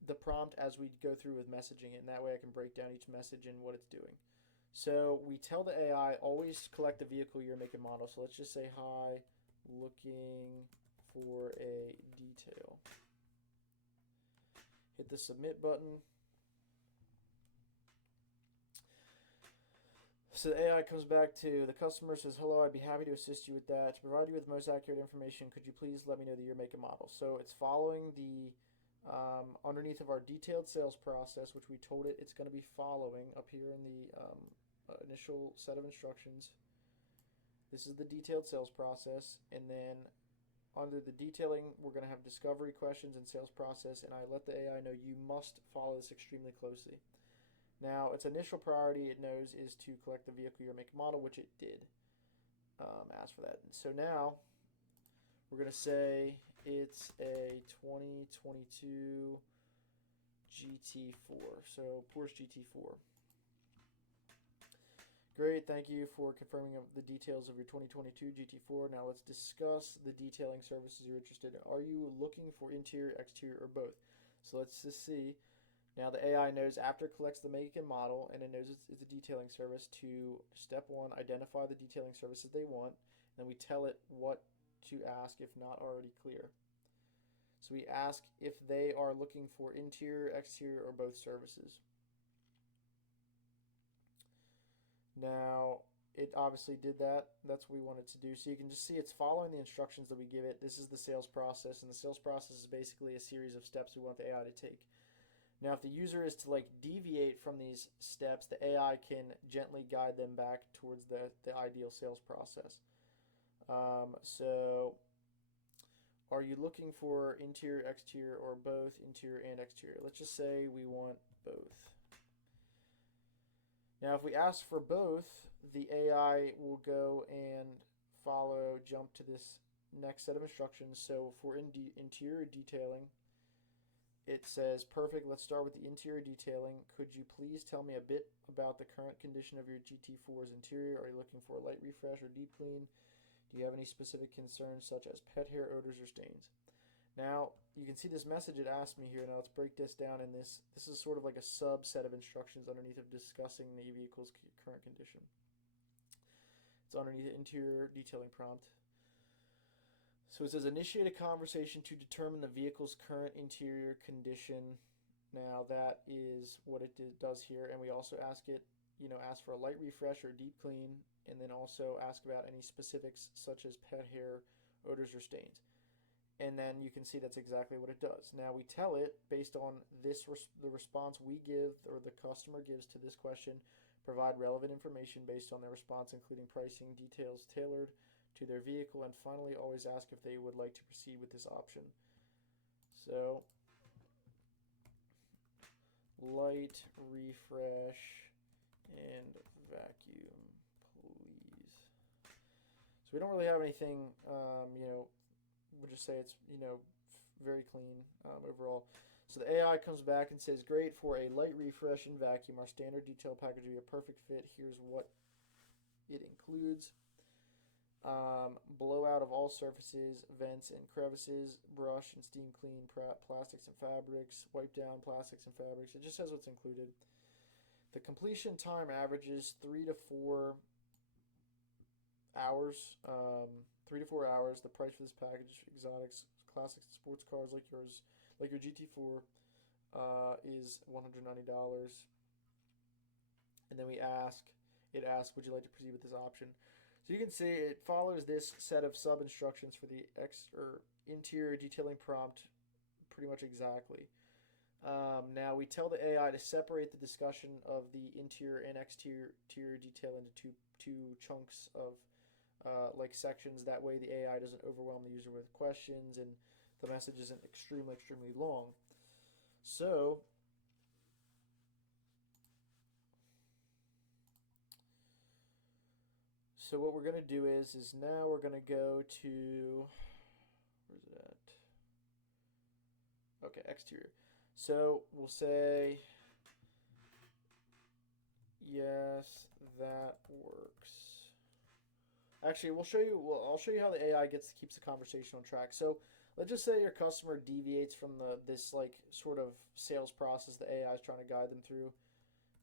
the prompt as we go through with messaging it, and that way I can break down each message and what it's doing. So we tell the AI always collect the vehicle, year, make, and model. So let's just say hi, looking for a detail. Hit the submit button. So the AI comes back to the customer, says, hello, I'd be happy to assist you with that. To provide you with the most accurate information, could you please let me know the year, make, and model? So it's following the underneath of our detailed sales process, which we told it it's going to be following up here in the initial set of instructions. This is the detailed sales process, and then under the detailing, we're going to have discovery questions and sales process, and I let the AI know you must follow this extremely closely. Now, its initial priority, it knows, is to collect the vehicle, year, make, model, which it did ask for that. And so now, we're going to say it's a 2022 GT4. So, Porsche GT4. Great, thank you for confirming the details of your 2022 GT4. Now let's discuss the detailing services you're interested in. Are you looking for interior, exterior, or both? So let's just see. Now the AI knows after it collects the make and model, and it knows it's a detailing service, to step one, identify the detailing services they want. And then we tell it what to ask if not already clear. So we ask if they are looking for interior, exterior, or both services. Now, it obviously did that. That's what we wanted to do. So you can just see it's following the instructions that we give it. This is the sales process, and the sales process is basically a series of steps we want the AI to take. Now, if the user is to deviate from these steps, the AI can gently guide them back towards the ideal sales process. So, are you looking for interior, exterior, or both interior and exterior? Let's just say we want both. Now, if we ask for both, the AI will go and jump to this next set of instructions. So for interior detailing, it says, perfect, let's start with the interior detailing. Could you please tell me a bit about the current condition of your GT4's interior? Are you looking for a light refresh or deep clean? Do you have any specific concerns such as pet hair, odors, or stains? Now, you can see this message it asked me here. Now, let's break this down in this. This is sort of like a subset of instructions underneath of discussing the vehicle's current condition. It's underneath the interior detailing prompt. So it says, initiate a conversation to determine the vehicle's current interior condition. Now, that is what it does here. And we also ask it, ask for a light refresh or deep clean, and then also ask about any specifics such as pet hair, odors, or stains. And then you can see that's exactly what it does. Now we tell it, based on the response we give or the customer gives to this question, provide relevant information based on their response, including pricing details tailored to their vehicle, and finally always ask if they would like to proceed with this option. So, light refresh and vacuum, please. So we don't really have anything, we'll just say it's, very clean overall. So the AI comes back and says, great for a light refresh and vacuum. Our standard detail package will be a perfect fit. Here's what it includes. Blowout of all surfaces, vents and crevices, brush and steam clean plastics and fabrics, wipe down plastics and fabrics. It just says what's included. The completion time averages 3 to 4 hours. 3 to 4 hours. The price for this package, exotics, classics, sports cars like yours, like your GT4, is $190. And then it asks, would you like to proceed with this option? So you can see it follows this set of sub instructions for the interior detailing prompt pretty much exactly. Now we tell the AI to separate the discussion of the interior and exterior detail into two chunks of like sections. That way the AI doesn't overwhelm the user with questions and the message isn't extremely long. So what we're going to do is now we're going to go to, where's it at? Okay, exterior. So we'll say, yes, that works. Actually, I'll show you how the AI keeps the conversation on track. So let's just say your customer deviates from this like sort of sales process the AI is trying to guide them through.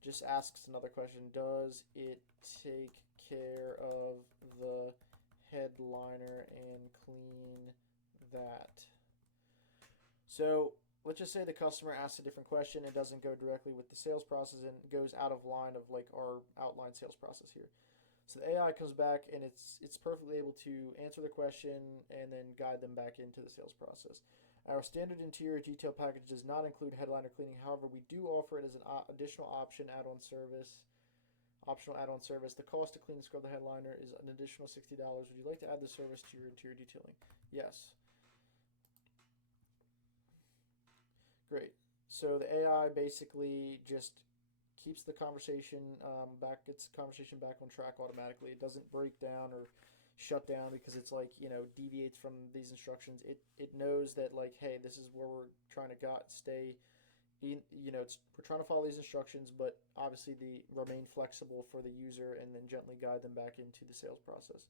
Just asks another question. Does it take care of the headliner and clean that? So let's just say the customer asks a different question. It doesn't go directly with the sales process and goes out of line of like our outline sales process here. So the AI comes back and it's perfectly able to answer the question and then guide them back into the sales process. Our standard interior detail package does not include headliner cleaning. However, we do offer it as an additional optional add-on service. The cost to clean and scrub the headliner is an additional $60. Would you like to add the service to your interior detailing? Yes. Great. So the AI basically just keeps the conversation gets the conversation back on track automatically. It doesn't break down or shut down because it's like, deviates from these instructions. It knows that like, hey, this is where we're trying to stay in, we're trying to follow these instructions, but obviously remain flexible for the user and then gently guide them back into the sales process.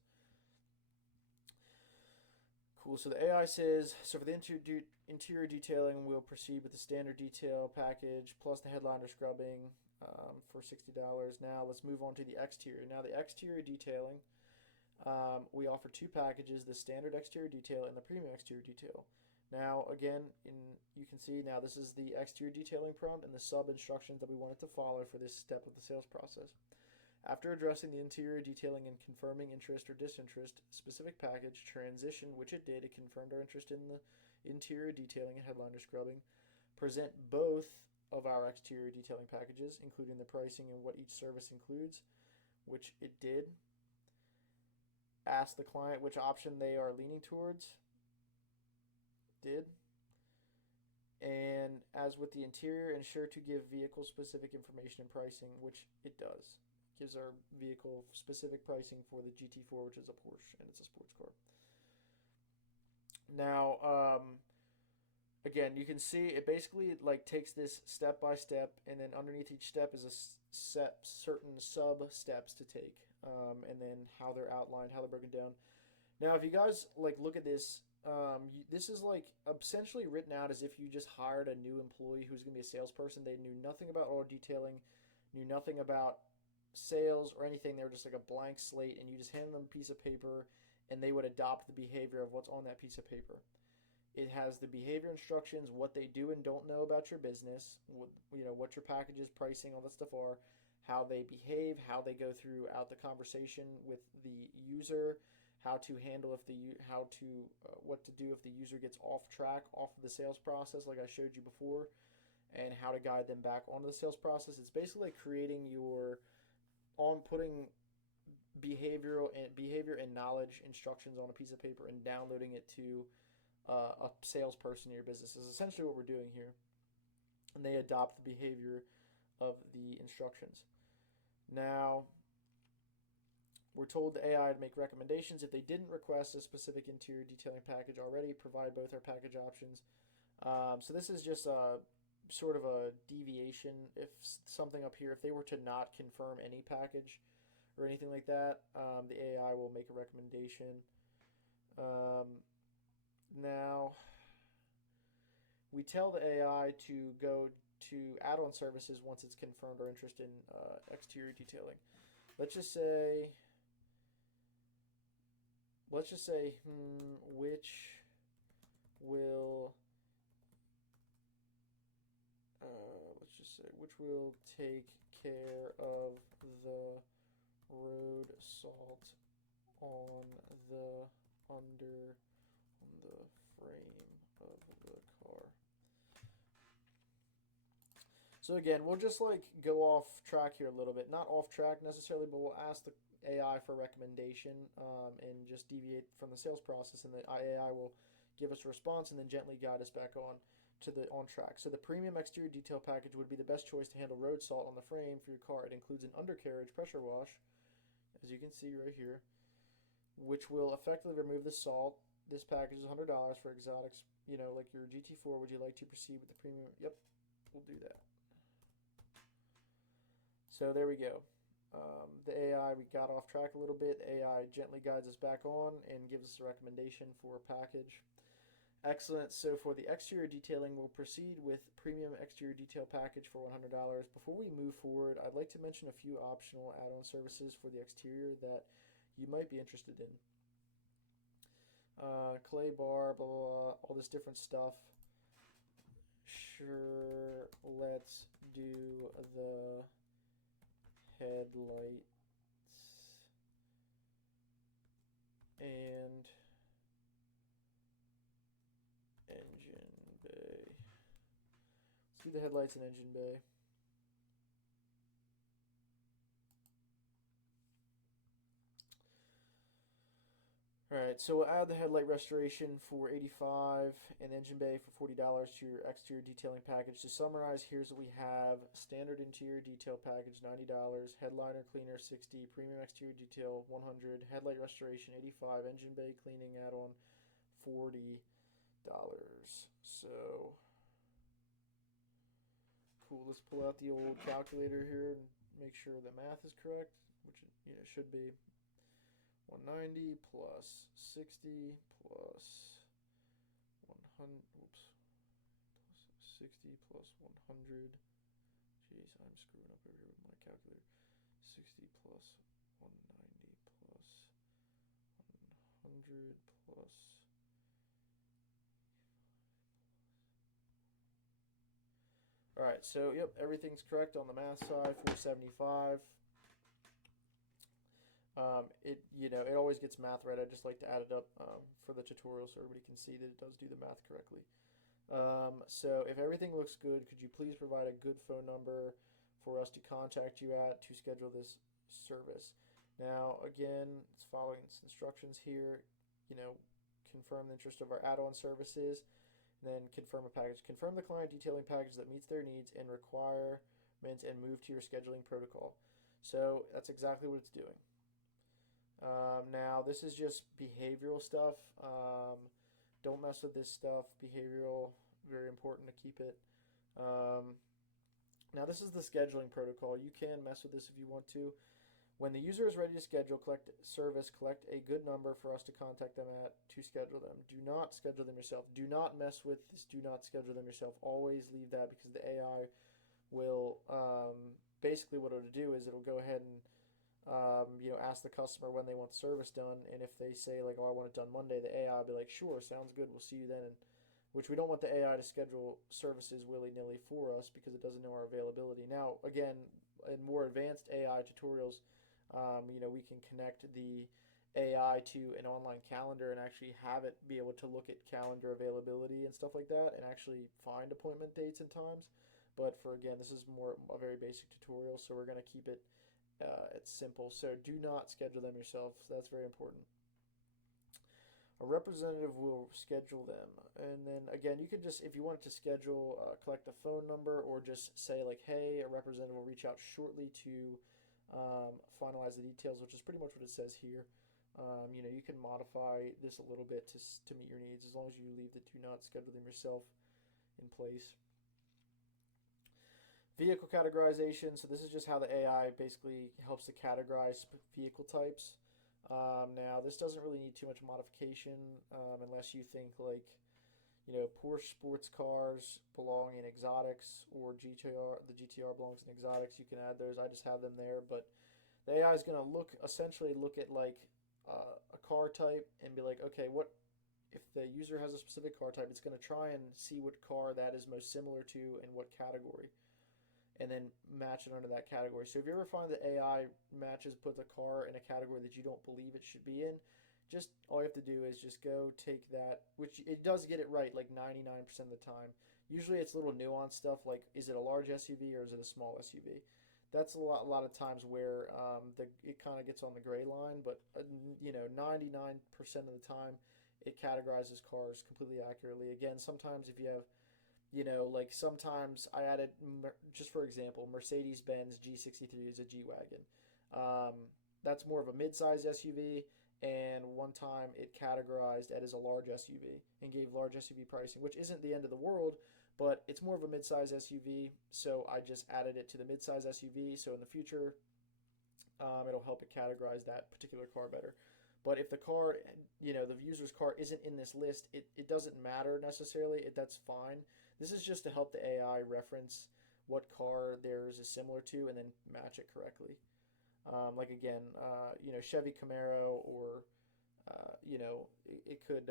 Cool. So the AI says, so for the interior detailing, we'll proceed with the standard detail package plus the headliner scrubbing for $60. Now let's move on to the exterior. Now the exterior detailing, we offer two packages: the standard exterior detail and the premium exterior detail. Now again, you can see now this is the exterior detailing prompt and the sub instructions that we wanted to follow for this step of the sales process. After addressing the interior detailing and confirming interest or disinterest, specific package transition, which it did, it confirmed our interest in the interior detailing and headliner scrubbing. Present both of our exterior detailing packages, including the pricing and what each service includes, which it did. Ask the client which option they are leaning towards. Did. And as with the interior, ensure to give vehicle specific information and pricing, which it does. Gives our vehicle specific pricing for the GT4, which is a Porsche and it's a sports car. Now, again, you can see it basically like takes this step by step, and then underneath each step is a certain sub steps to take, and then how they're outlined, how they're broken down. Now, if you guys like look at this, this is like essentially written out as if you just hired a new employee who's going to be a salesperson. They knew nothing about auto detailing, knew nothing about sales or anything. They were just like a blank slate, and you just hand them a piece of paper and they would adopt the behavior of what's on that piece of paper. It has the behavior instructions, what they do and don't know about your business, what your packages, pricing, all that stuff are, how they behave, how they go throughout the conversation with the user, how to handle what to do if the user gets off track, off of the sales process, like I showed you before, and how to guide them back onto the sales process. It's basically creating putting behavior and knowledge instructions on a piece of paper and downloading it to a salesperson in your business is essentially what we're doing here. And they adopt the behavior of the instructions. Now, we're told the AI to make recommendations. If they didn't request a specific interior detailing package already, provide both our package options. So this is just a sort of a deviation. If something up here, if they were to not confirm any package or anything like that, the AI will make a recommendation. Now, we tell the AI to go to add-on services once it's confirmed our interest in exterior detailing. Let's just say, which will which will take care of the road salt on the frame of the car. So again, we'll just like go off track here a little bit. Not off track necessarily, but we'll ask the AI for recommendation and just deviate from the sales process, and the AI will give us a response and then gently guide us back on track. So the premium exterior detail package would be the best choice to handle road salt on the frame for your car. It includes an undercarriage pressure wash, as you can see right here, which will effectively remove the salt. This package is $100 for exotics, like your GT4. Would you like to proceed with the premium? Yep, we'll do that. So there we go. The AI, we got off track a little bit. The AI gently guides us back on and gives us a recommendation for a package. Excellent. So for the exterior detailing, we'll proceed with premium exterior detail package for $100. Before we move forward, I'd like to mention a few optional add-on services for the exterior that you might be interested in. Clay bar, blah, blah, blah, all this different stuff. Sure, let's do the headlights and engine bay. Let's do the headlights and engine bay. Alright, so we'll add the headlight restoration for $85 and engine bay for $40 to your exterior detailing package. To summarize, here's what we have. Standard interior detail package, $90. Headliner cleaner, $60. Premium exterior detail, $100. Headlight restoration, $85. Engine bay cleaning add-on, $40. So, cool. Let's pull out the old calculator here and make sure the math is correct, which it should be. 190 plus 60 plus 100, whoops, plus 60 plus 100. Jeez, I'm screwing up over here with my calculator. 60 plus 190 plus 100 plus. All right, so yep, everything's correct on the math side. 475. It always gets math right. I just like to add it up for the tutorial so everybody can see that it does do the math correctly. So if everything looks good, could you please provide a good phone number for us to contact you at to schedule this service? Now, again, it's following its instructions here. Confirm the interest of our add-on services, and then confirm a package. Confirm the client detailing package that meets their needs and requirements and move to your scheduling protocol. So that's exactly what it's doing. Now, this is just behavioral stuff. Don't mess with this stuff. Behavioral, very important to keep it. Now, this is the scheduling protocol. You can mess with this if you want to. When the user is ready to schedule, collect a good number for us to contact them at to schedule them. Do not schedule them yourself. Do not mess with this. Do not schedule them yourself. Always leave that, because the AI will, basically what it'll do is it'll go ahead and ask the customer when they want the service done, and if they say like, "Oh, I want it done Monday," the AI will be like, "Sure, sounds good. We'll see you then." Which we don't want the AI to schedule services willy-nilly for us because it doesn't know our availability. Now, again, in more advanced AI tutorials, we can connect the AI to an online calendar and actually have it be able to look at calendar availability and stuff like that and actually find appointment dates and times. But again, this is more a very basic tutorial, so we're going to keep it it's simple. So do not schedule them yourself. So that's very important. A representative will schedule them. And then again, you could just, if you wanted to schedule, collect a phone number, or just say like, hey, a representative will reach out shortly to finalize the details, which is pretty much what it says here. You can modify this a little bit to meet your needs as long as you leave the do not schedule them yourself in place. Vehicle categorization. So this is just how the AI basically helps to categorize vehicle types. Now this doesn't really need too much modification unless you think like Porsche sports cars belong in exotics, or the GTR belongs in exotics. You can add those. I just have them there, but the AI is going to essentially look at like a car type and be like, okay, what if the user has a specific car type? It's going to try and see what car that is most similar to and what category, and then match it under that category. So if you ever find that AI puts a car in a category that you don't believe it should be in, just all you have to do is just go take that, which it does get it right like 99% of the time. Usually it's little nuanced stuff like, is it a large SUV or is it a small SUV? That's a lot of times where it kind of gets on the gray line, but 99% of the time it categorizes cars completely accurately. Again, sometimes if you have like sometimes I added, just for example, Mercedes-Benz G63 is a G-Wagon. That's more of a mid-size SUV, and one time it categorized it as a large SUV and gave large SUV pricing, which isn't the end of the world, but it's more of a mid-size SUV, so I just added it to the mid-size SUV, so in the future, it'll help it categorize that particular car better. But if the car, the user's car isn't in this list, it doesn't matter necessarily. That's fine. This is just to help the AI reference what car theirs is similar to and then match it correctly. Like again, Chevy Camaro, or it could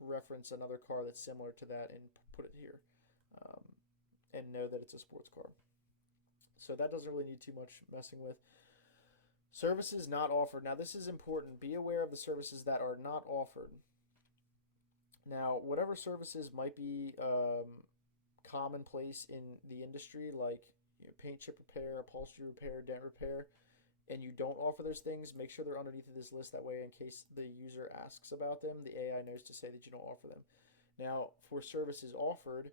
reference another car that's similar to that and put it here, and know that it's a sports car. So that doesn't really need too much messing with. Services not offered. Now this is important. Be aware of the services that are not offered. Now, whatever services might be commonplace in the industry, like paint chip repair, upholstery repair, dent repair, and you don't offer those things, make sure they're underneath of this list. That way, in case the user asks about them, the AI knows to say that you don't offer them. Now, for services offered,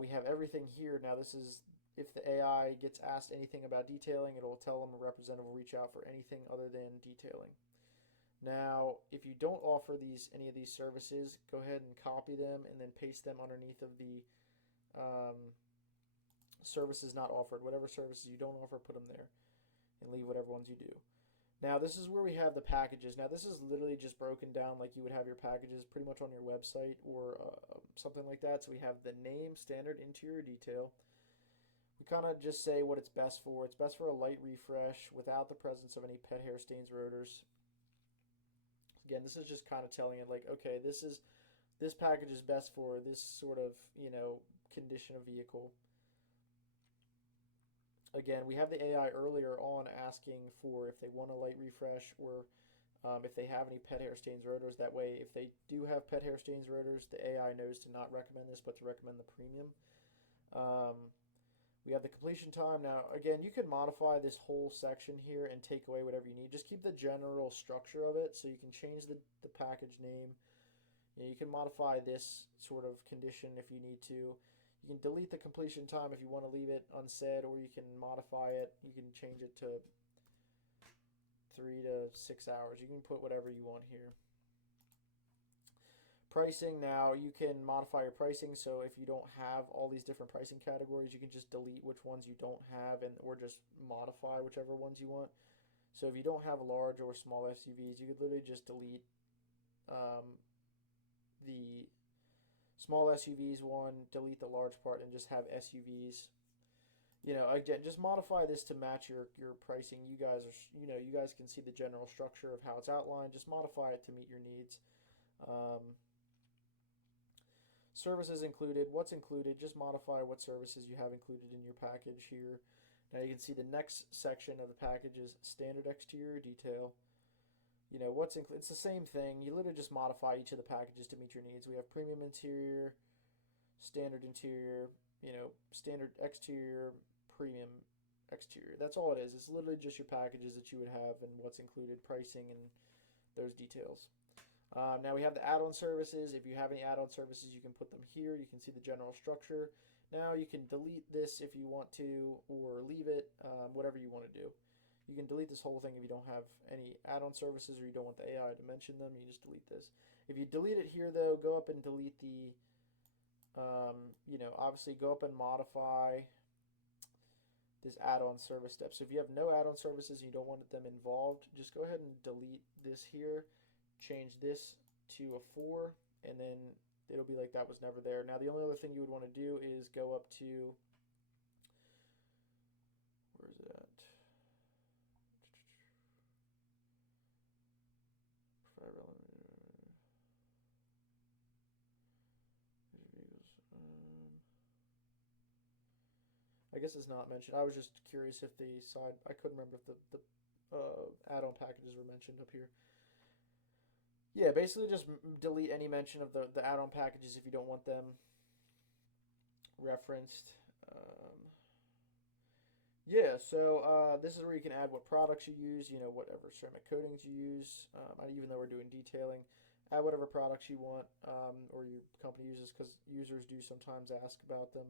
we have everything here. Now, this is if the AI gets asked anything about detailing, it'll tell them a representative will reach out for anything other than detailing. Now, if you don't offer any of these services, go ahead and copy them and then paste them underneath of the services not offered. Whatever services you don't offer, put them there, and leave whatever ones you do. Now, this is where we have the packages. Now, this is literally just broken down like you would have your packages pretty much on your website or something like that. So we have the name, standard interior detail. We kind of just say what it's best for. It's best for a light refresh without the presence of any pet hair stains or odors. Again, this is just kind of telling it like, okay, this package is best for this sort of, condition of vehicle. Again, we have the AI earlier on asking for if they want a light refresh, or if they have any pet hair stains or odors. That way, if they do have pet hair stains or odors, the AI knows to not recommend this, but to recommend the premium. We have the completion time. Now, again, you can modify this whole section here and take away whatever you need. Just keep the general structure of it, so you can change the package name. You can modify this sort of condition if you need to. You can delete the completion time if you want to leave it unsaid, or you can modify it. You can change it to 3 to 6 hours. You can put whatever you want here. Pricing. Now you can modify your pricing, so if you don't have all these different pricing categories, you can just delete which ones you don't have, or just modify whichever ones you want. So if you don't have large or small SUVs, you could literally just delete the small SUVs one, delete the large part, and just have SUVs. Again, just modify this to match your pricing. You guys you guys can see the general structure of how it's outlined. Just modify it to meet your needs. Services included. What's included? Just modify what services you have included in your package here. Now you can see the next section of the package is standard exterior detail. What's included? It's the same thing. You literally just modify each of the packages to meet your needs. We have premium interior, standard interior, standard exterior, premium exterior. That's all it is. It's literally just your packages that you would have and what's included, pricing, and those details. Now we have the add-on services. If you have any add-on services, you can put them here. You can see the general structure. Now you can delete this if you want to, or leave it, whatever you want to do. You can delete this whole thing if you don't have any add-on services or you don't want the AI to mention them. You just delete this. If you delete it here, though, go up and delete the, obviously go up and modify this add-on service step. So if you have no add-on services and you don't want them involved, just go ahead and delete this here, change this to a 4, and then it'll be like that was never there. Now the only other thing you would want to do is go up to, where is it at? I guess it's not mentioned. I was just curious if the side, I couldn't remember if the add-on packages were mentioned up here. Yeah, basically just delete any mention of the add-on packages if you don't want them referenced. This is where you can add what products you use, whatever ceramic coatings you use, even though we're doing detailing. Add whatever products you want or your company uses, because users do sometimes ask about them.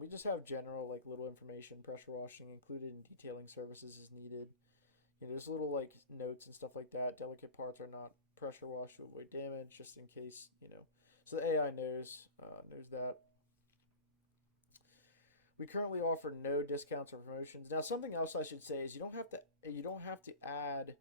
We just have general little information. Pressure washing included in detailing services is needed. There's little notes and stuff like that. Delicate parts are not pressure washed to avoid damage, just in case, So the AI knows that. We currently offer no discounts or promotions. Now, something else I should say is you don't have to add.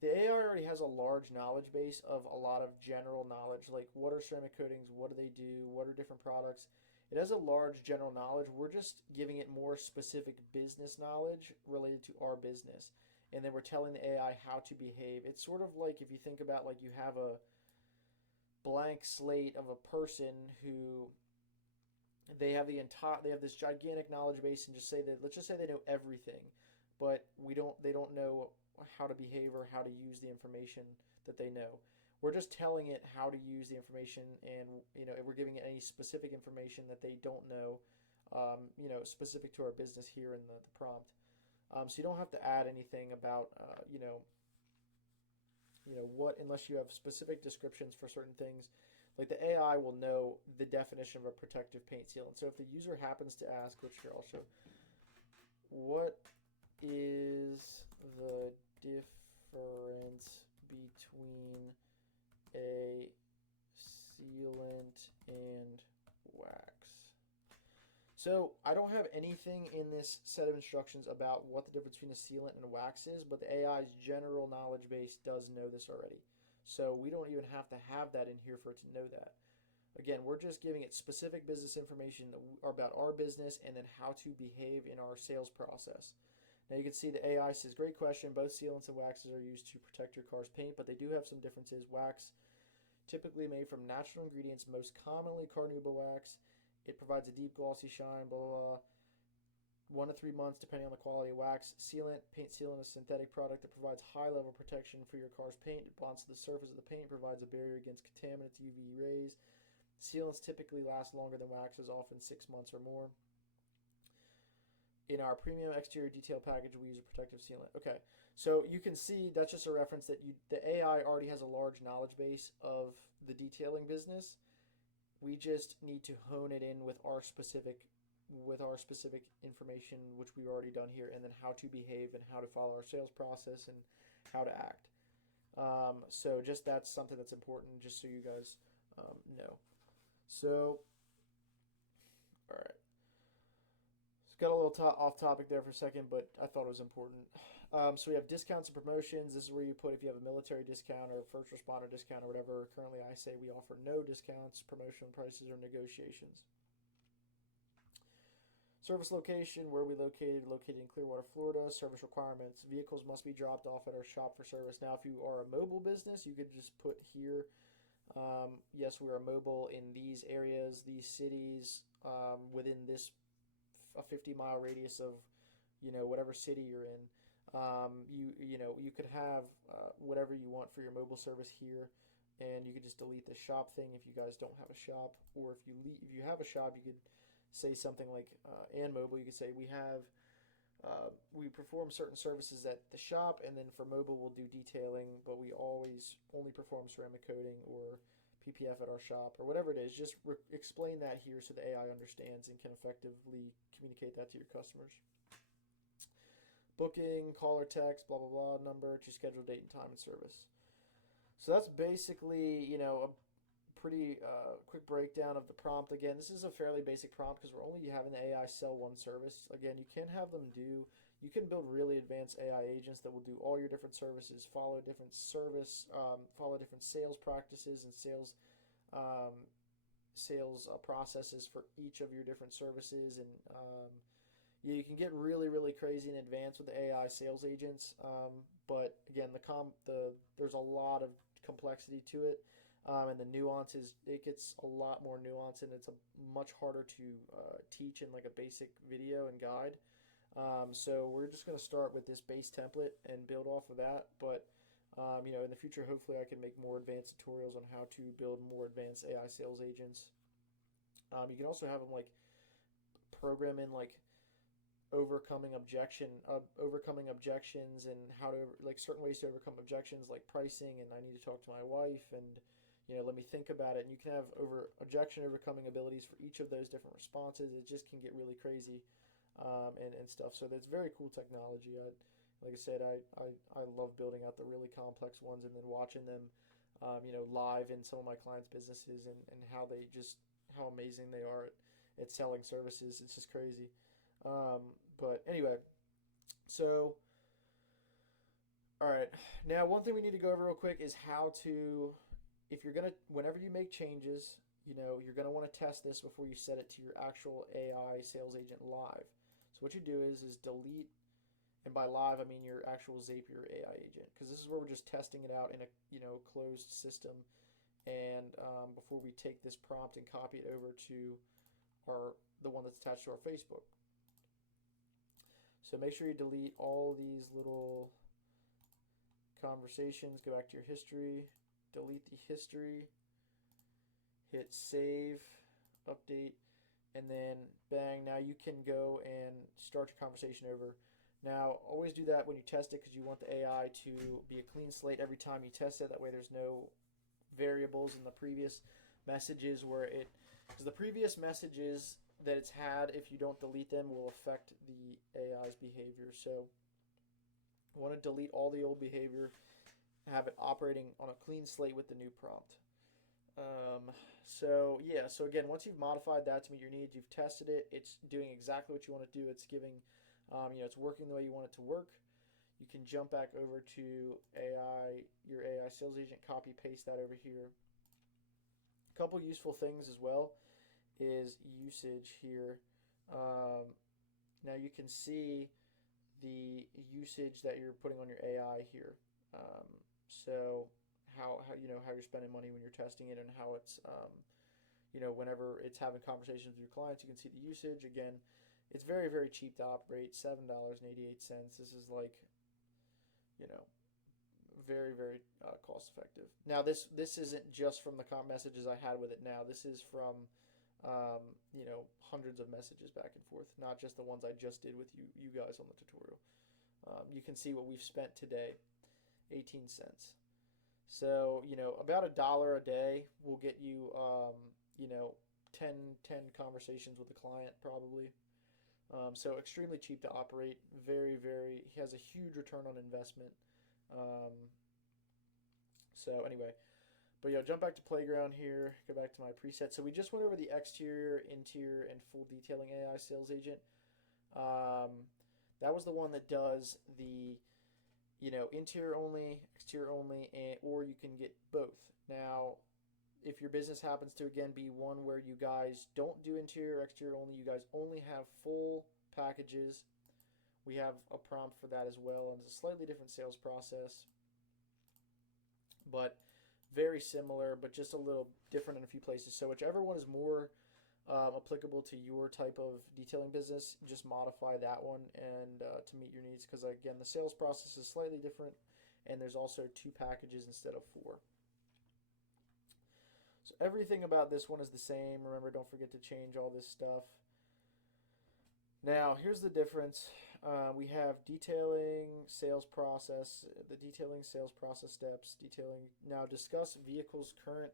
The AI already has a large knowledge base of a lot of general knowledge, like what are ceramic coatings, what do they do, what are different products. It has a large general knowledge. We're just giving it more specific business knowledge related to our business. And then we're telling the AI how to behave. It's sort of like if you think about you have a blank slate of a person who they have this gigantic knowledge base, and let's just say they know everything, but they don't know how to behave or how to use the information that they know. We're just telling it how to use the information, and if we're giving it any specific information that they don't know, specific to our business here in the prompt. So you don't have to add anything about what, unless you have specific descriptions for certain things. Like the AI will know the definition of a protective paint sealant. So if the user happens to ask, which here I'll show, what is the difference between a sealant and wax? So I don't have anything in this set of instructions about what the difference between a sealant and wax is, but the AI's general knowledge base does know this already. So we don't even have to have that in here for it to know that. Again, we're just giving it specific business information about our business and then how to behave in our sales process. Now you can see the AI says, great question. Both sealants and waxes are used to protect your car's paint, but they do have some differences. Wax, typically made from natural ingredients, most commonly carnauba wax. It provides a deep glossy shine, blah, blah, blah. 1 to 3 months depending on the quality of wax. Paint sealant is a synthetic product that provides high level protection for your car's paint. It bonds to the surface of the paint, provides a barrier against contaminants, UV rays. Sealants typically last longer than waxes, often 6 months or more. In our premium exterior detail package, we use a protective sealant. Okay, so you can see that's just a reference that the AI already has a large knowledge base of the detailing business. We just need to hone it in with our specific information, which we've already done here, and then how to behave and how to follow our sales process and how to act. So just that's something that's important, just so you guys know. So, all right. Got a little off topic there for a second, but I thought it was important. So we have discounts and promotions. This is where you put if you have a military discount or a first responder discount or whatever. Currently, I say we offer no discounts, promotional prices, or negotiations. Service location, where we located in Clearwater, Florida. Service requirements, vehicles must be dropped off at our shop for service. Now, if you are a mobile business, you could just put here, yes, we are mobile in these areas, these cities, within this a 50-mile radius of, whatever city you're in. You could have whatever you want for your mobile service here, and you could just delete the shop thing if you guys don't have a shop, or if you have a shop, you could say something like and mobile. You could say we perform certain services at the shop, and then for mobile we'll do detailing, but we always only perform ceramic coating or PPF at our shop, or whatever it is. Just explain that here so the AI understands and can effectively communicate that to your customers. booking, call or text, blah blah blah, number to schedule date and time and service. So that's basically, a pretty quick breakdown of the prompt. Again, this is a fairly basic prompt because we're only having the AI sell one service. Again, you can have them you can build really advanced AI agents that will do all your different services, follow different follow different sales practices and um, sales processes for each of your different services. And yeah, you can get really, really crazy and advanced with the AI sales agents. But again, there's a lot of complexity to it, and the nuances. It gets a lot more nuanced, and it's much harder to teach in like a basic video and guide. So we're just going to start with this base template and build off of that. But in the future, hopefully, I can make more advanced tutorials on how to build more advanced AI sales agents. You can also have them like program in like overcoming objections, and how to like certain ways to overcome objections like pricing, and I need to talk to my wife, and let me think about it. And you can have objection overcoming abilities for each of those different responses. It just can get really crazy, and stuff. So that's very cool technology. Like I said, I love building out the really complex ones and then watching them live in some of my clients' businesses, and how amazing they are at selling services. It's just crazy. But anyway, so all right. Now, one thing we need to go over real quick is how to, if you're gonna, whenever you make changes, you're gonna want to test this before you set it to your actual AI sales agent live. So what you do is delete, and by live I mean your actual Zapier AI agent, because this is where we're just testing it out in a closed system, and before we take this prompt and copy it over to the one that's attached to our Facebook. So make sure you delete all these little conversations. Go back to your history, delete the history, hit save, update, and then bang. Now you can go and start your conversation over. Now, always do that when you test it, because you want the AI to be a clean slate every time you test it. That way there's no variables in the previous messages because the previous messages that it's had, if you don't delete them, will affect the AI's behavior. So you want to delete all the old behavior, have it operating on a clean slate with the new prompt. So again, once you've modified that to meet your needs, you've tested it, it's doing exactly what you want to do, it's giving, it's working the way you want it to work. You can jump back over to your AI sales agent, copy paste that over here. A couple useful things as well is usage here. Now you can see the usage that you're putting on your AI here. So how you're spending money when you're testing it, and how it's whenever it's having conversations with your clients, you can see the usage. Again, it's very, very cheap to operate, $7.88. This is like very, very cost effective. Now this isn't just from the messages I had with it. Now this is from hundreds of messages back and forth, not just the ones I just did with you guys on the tutorial. You can see what we've spent today, 18 cents. So about $1 a day will get you 10 conversations with the client probably. So extremely cheap to operate. Very, very, he has a huge return on investment. So anyway, but jump back to Playground here, go back to my preset. So we just went over the exterior, interior, and full detailing AI sales agent. That was the one that does the, interior only, exterior only, or you can get both. Now, if your business happens to, again, be one where you guys don't do interior, exterior only, you guys only have full packages, we have a prompt for that as well, and it's a slightly different sales process, but very similar, but just a little different in a few places. So whichever one is more applicable to your type of detailing business, just modify that one and to meet your needs, because again, the sales process is slightly different, and there's also 2 packages instead of 4. So everything about this one is the same. Remember, don't forget to change all this stuff. Now, here's the difference. We have detailing sales process, the detailing sales process steps, detailing. Now, discuss vehicle's current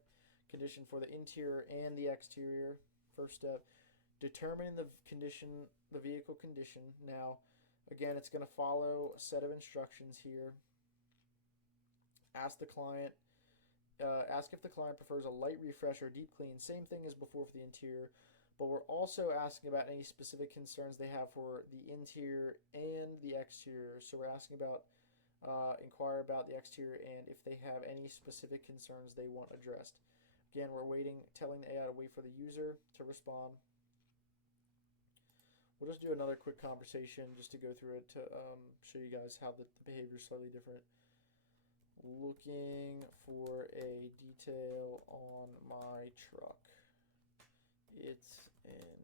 condition for the interior and the exterior. First step, determining the vehicle condition. Now, Again, it's going to follow a set of instructions here. Ask the client. Ask if the client prefers a light refresh or deep clean. Same thing as before for the interior, but we're also asking about any specific concerns they have for the interior and the exterior. So we're asking about, inquire about the exterior and if they have any specific concerns they want addressed. Again, we're waiting, telling the AI to wait for the user to respond. We'll just do another quick conversation just to go through it to show you guys how the behavior is slightly different. Looking for a detail on my truck. It's an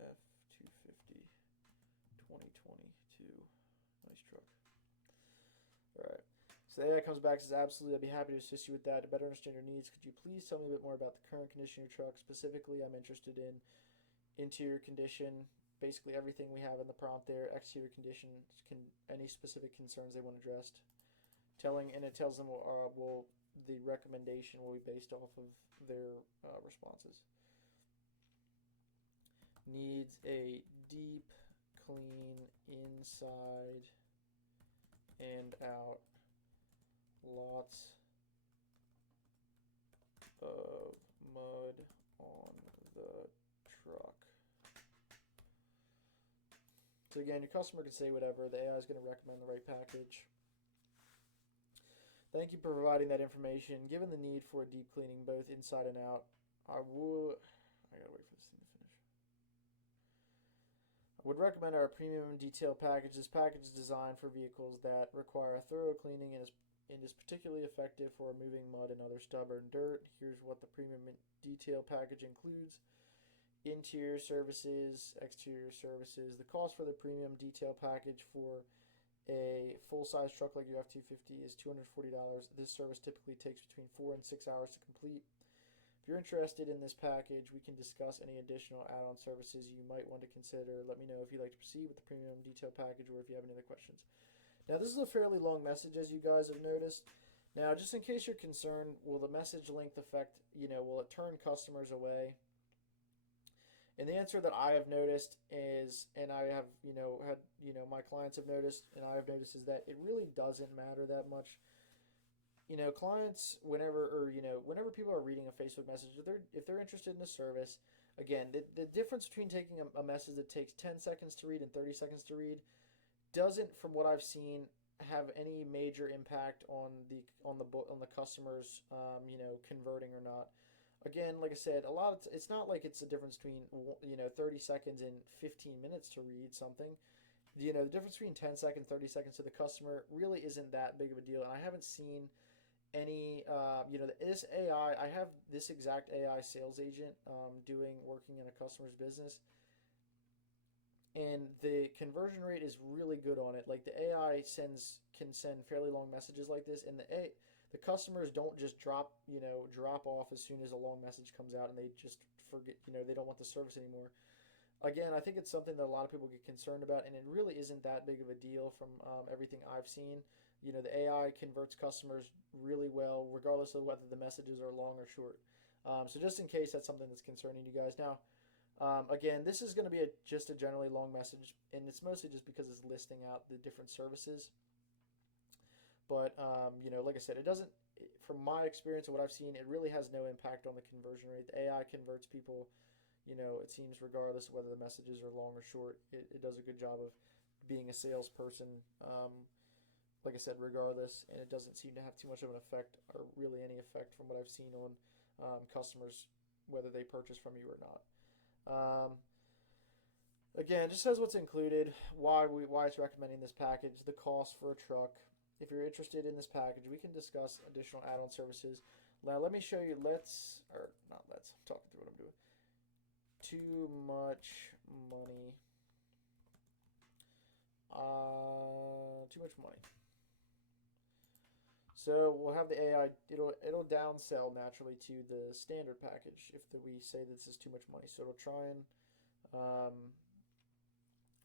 F-250 2022. Nice truck. Alright. So the AI comes back and says, absolutely, I'd be happy to assist you with that. To better understand your needs, could you please tell me a bit more about the current condition of your truck? Specifically, I'm interested in interior condition, basically everything we have in the prompt there, exterior condition, any specific concerns they want addressed. And it tells them the recommendation will be based off of their responses. Needs a deep clean inside and out. Lots of mud on the truck. So again, your customer can say whatever. The AI is going to recommend the right package. Thank you for providing that information. Given the need for a deep cleaning both inside and out, I gotta wait for this thing to finish. I would recommend our premium detail package. This package is designed for vehicles that require a thorough cleaning and is particularly effective for removing mud and other stubborn dirt. Here's what the premium detail package includes. Interior services, exterior services. The cost for the premium detail package for a full-size truck like your F-250 is $240. This service typically takes between 4 and 6 hours to complete. If you're interested in this package, we can discuss any additional add-on services you might want to consider. Let me know if you'd like to proceed with the premium detail package or if you have any other questions. Now, this is a fairly long message, as you guys have noticed. Now, just in case you're concerned, will the message length affect, will it turn customers away? And the answer that I have noticed is, and I have, my clients have noticed, and I have noticed, is that it really doesn't matter that much. Clients, whenever people are reading a Facebook message, if they're interested in a service, again, the difference between taking a message that takes 10 seconds to read and 30 seconds to read doesn't, from what I've seen, have any major impact on the customers, converting or not. Again, like I said, it's not like it's a difference between 30 seconds and 15 minutes to read something. The difference between 10 seconds, 30 seconds to the customer really isn't that big of a deal. And I haven't seen any, this AI. I have this exact AI sales agent working in a customer's business, and the conversion rate is really good on it. Like the AI can send fairly long messages like this, and the customers don't just drop off as soon as a long message comes out and they just forget, they don't want the service anymore. Again, I think it's something that a lot of people get concerned about, and it really isn't that big of a deal from everything I've seen. The AI converts customers really well, regardless of whether the messages are long or short. So just in case that's something that's concerning you guys. Now, again, this is going to be just a generally long message, and it's mostly just because it's listing out the different services. But, like I said, it doesn't, from my experience and what I've seen, it really has no impact on the conversion rate. The AI converts people, it seems, regardless of whether the messages are long or short. It does a good job of being a salesperson, like I said, regardless, and it doesn't seem to have too much of an effect, or really any effect from what I've seen on customers, whether they purchase from you or not. Again, just says what's included, why it's recommending this package, the cost for a truck. If you're interested in this package, we can discuss additional add-on services. Now, let me show you. I'm talking through what I'm doing. Too much money. Too much money. So we'll have the AI. It'll downsell naturally to the standard package if we say this is too much money. So it'll try and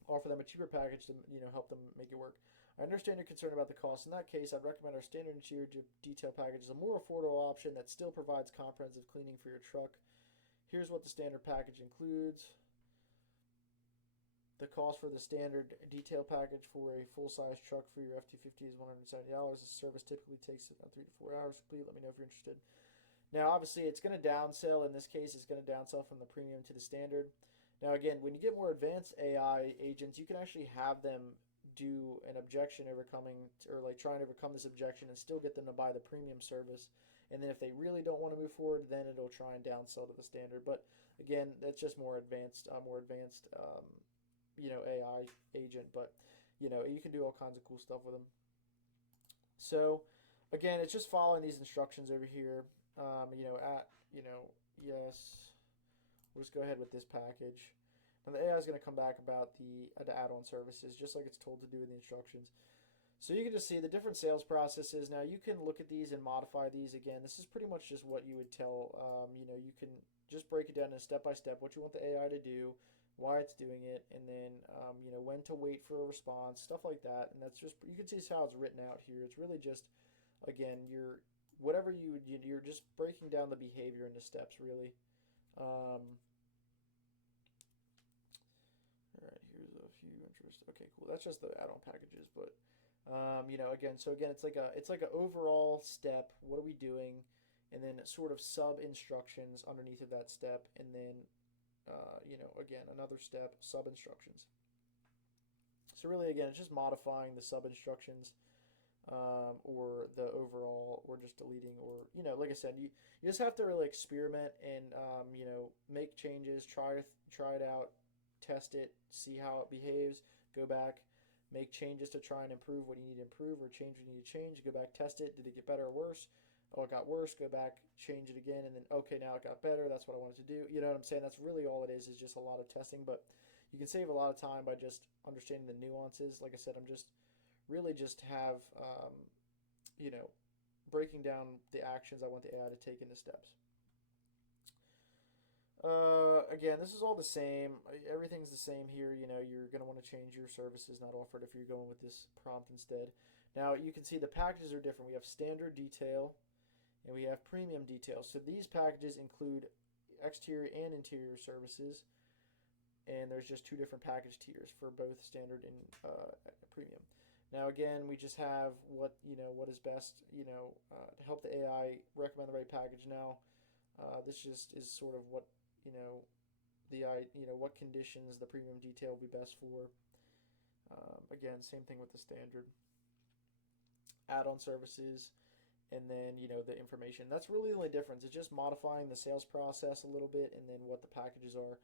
offer them a cheaper package to help them make it work. I understand you're concerned about the cost. In that case, I'd recommend our standard interior detail package is a more affordable option that still provides comprehensive cleaning for your truck. Here's what the standard package includes. The cost for the standard detail package for a full-size truck for your F-250 is $170. The service typically takes about 3 to 4 hours to complete. Let me know if you're interested. Now, obviously, it's going to downsell. In this case, it's going to downsell from the premium to the standard. Now, again, when you get more advanced AI agents, you can actually have them do an objection overcoming, or like try and overcome this objection and still get them to buy the premium service. And then if they really don't want to move forward, then it'll try and downsell to the standard. But again, that's just more advanced, AI agent. But you can do all kinds of cool stuff with them. So again, it's just following these instructions over here. Yes, we'll just go ahead with this package. And the AI is going to come back about the add-on services, just like it's told to do in the instructions. So you can just see the different sales processes. Now you can look at these and modify these. Again, this is pretty much just what you would tell. You can just break it down in step by step what you want the AI to do, why it's doing it, and then when to wait for a response, stuff like that. And that's just, you can see how it's written out here. It's really just, again, you're just breaking down the behavior into steps, really. All right, here's a few interests. Okay, cool. That's just the add-on packages, but again, it's like an overall step. What are we doing? And then sort of sub instructions underneath of that step, and then again, another step, sub instructions. So really, again, it's just modifying the sub instructions, or the overall, or just deleting, or like I said, you just have to really experiment and make changes, try it out, test it, see how it behaves, go back, make changes to try and improve what you need to improve, or change what you need to change, go back, test it, did it get better or worse? Oh, it got worse, go back, change it again, and then, okay, now it got better, that's what I wanted to do. You know what I'm saying? That's really all it is just a lot of testing, but you can save a lot of time by just understanding the nuances. Like I said, I'm just really just have, breaking down the actions I want the AI to take into steps. Again, this is all the same. Everything's the same here. You're going to want to change your services not offered if you're going with this prompt instead. Now, you can see the packages are different. We have standard detail and we have premium detail. So these packages include exterior and interior services, and there's just two different package tiers for both standard and premium. Now, again, we just have what is best to help the AI recommend the right package. Now, this just is sort of what what conditions the premium detail will be best for. Again, same thing with the standard add-on services, and then the information. That's really the only difference. It's just modifying the sales process a little bit, and then what the packages are.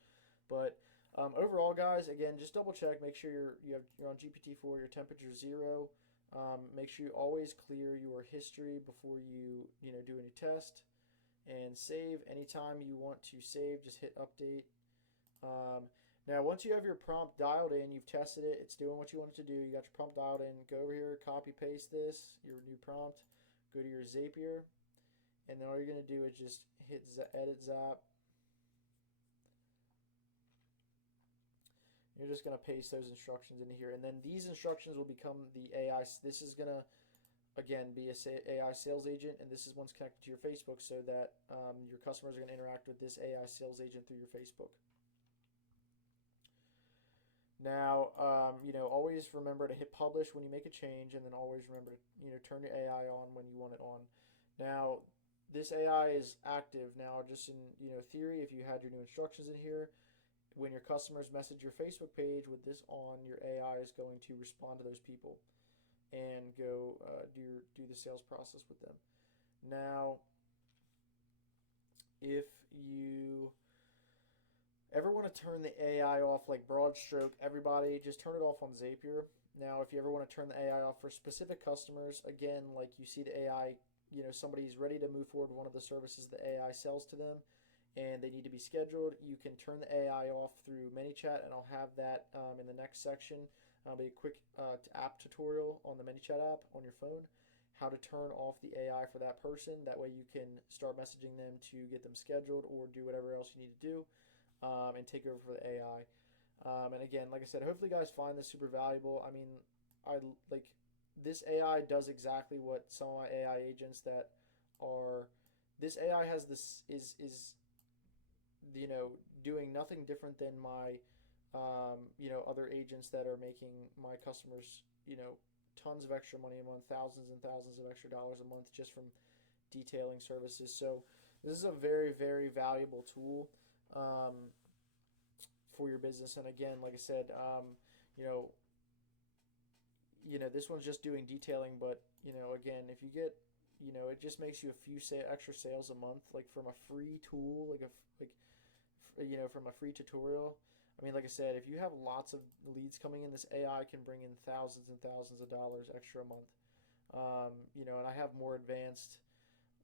But overall, guys, again, just double check. Make sure you're on GPT-4. Your temperature 0. Make sure you always clear your history before you do any test. And save. Anytime you want to save, just hit update. Now, once you have your prompt dialed in, you've tested it, it's doing what you want it to do, you got your prompt dialed in, go over here, copy paste this, your new prompt, go to your Zapier, and then all you're going to do is just hit edit Zap. You're just going to paste those instructions into here, and then these instructions will become the AI. This is going to, again, be a AI sales agent, and this is once connected to your Facebook, so that your customers are going to interact with this AI sales agent through your Facebook. Now, always remember to hit publish when you make a change, and then always remember to turn your AI on when you want it on. Now, this AI is active now. Just in theory, if you had your new instructions in here, when your customers message your Facebook page with this on, your AI is going to respond to those people and go do the sales process with them. Now, if you ever want to turn the AI off, like broad stroke, everybody, just turn it off on Zapier. Now, if you ever want to turn the AI off for specific customers, again, like you see the AI, somebody's ready to move forward with one of the services the AI sells to them, and they need to be scheduled, you can turn the AI off through ManyChat, and I'll have that in the next section. It'll be a quick app tutorial on the ManyChat app on your phone, how to turn off the AI for that person. That way you can start messaging them to get them scheduled or do whatever else you need to do. And take over for the AI. And again, like I said, hopefully you guys find this super valuable. I mean, this AI does exactly what some of my AI agents that are. This AI has this is doing nothing different than my other agents that are making my customers, tons of extra money a month, thousands and thousands of extra dollars a month just from detailing services. So this is a very, very valuable tool for your business. And again, like I said, you know, this one's just doing detailing, but again, if you get, it just makes you a few extra sales a month, like from a free tool, from a free tutorial. I mean, like I said, if you have lots of leads coming in, this AI can bring in thousands and thousands of dollars extra a month. And I have more advanced,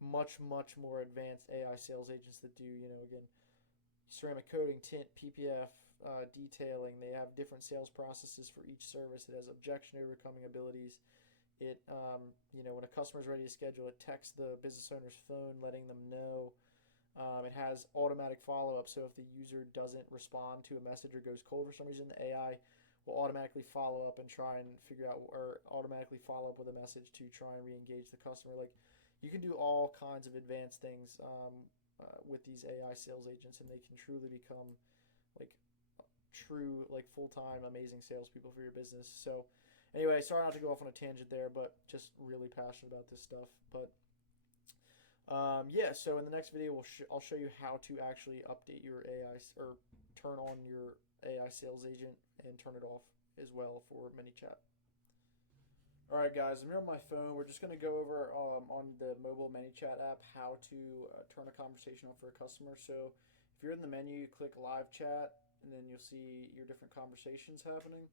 much, much more advanced AI sales agents that do, again, ceramic coating, tint, PPF, detailing. They have different sales processes for each service. It has objection overcoming abilities. When a customer is ready to schedule, it texts the business owner's phone, letting them know. It has automatic follow up, so if the user doesn't respond to a message or goes cold for some reason, the AI will automatically follow up and try and figure out, or automatically follow up with a message to try and re-engage the customer. Like, you can do all kinds of advanced things with these AI sales agents, and they can truly become like true, like full time, amazing salespeople for your business. So, anyway, sorry not to go off on a tangent there, but just really passionate about this stuff. But yeah, so in the next video, I'll show you how to actually update your AI or turn on your AI sales agent and turn it off as well for ManyChat. All right, guys, I'm here on my phone. We're just going to go over on the mobile ManyChat app how to turn a conversation on for a customer. So if you're in the menu, you click live chat, and then you'll see your different conversations happening.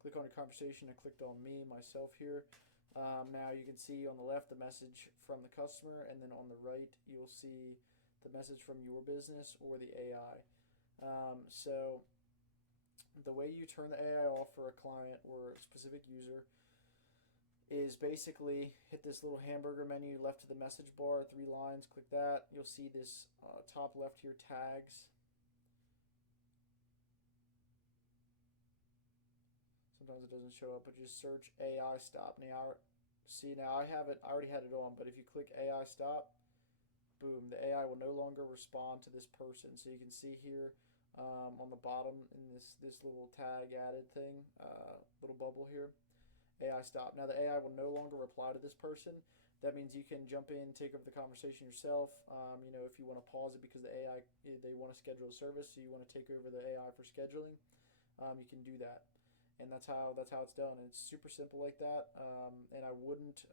Click on a conversation. I clicked on myself here. Now you can see on the left the message from the customer, and then on the right you'll see the message from your business or the AI. So the way you turn the AI off for a client or a specific user is basically hit this little hamburger menu left of the message bar, 3 lines, click that. You'll see this top left here, tags. Sometimes it doesn't show up, but just search AI stop. Now, I already had it on, but if you click AI stop, boom, the AI will no longer respond to this person. So you can see here on the bottom in this little tag added thing, little bubble here, AI stop. Now the AI will no longer reply to this person. That means you can jump in, take over the conversation yourself. If you want to pause it because the AI, they want to schedule a service, so you want to take over the AI for scheduling, you can do that. And that's how it's done. And it's super simple like that. And I wouldn't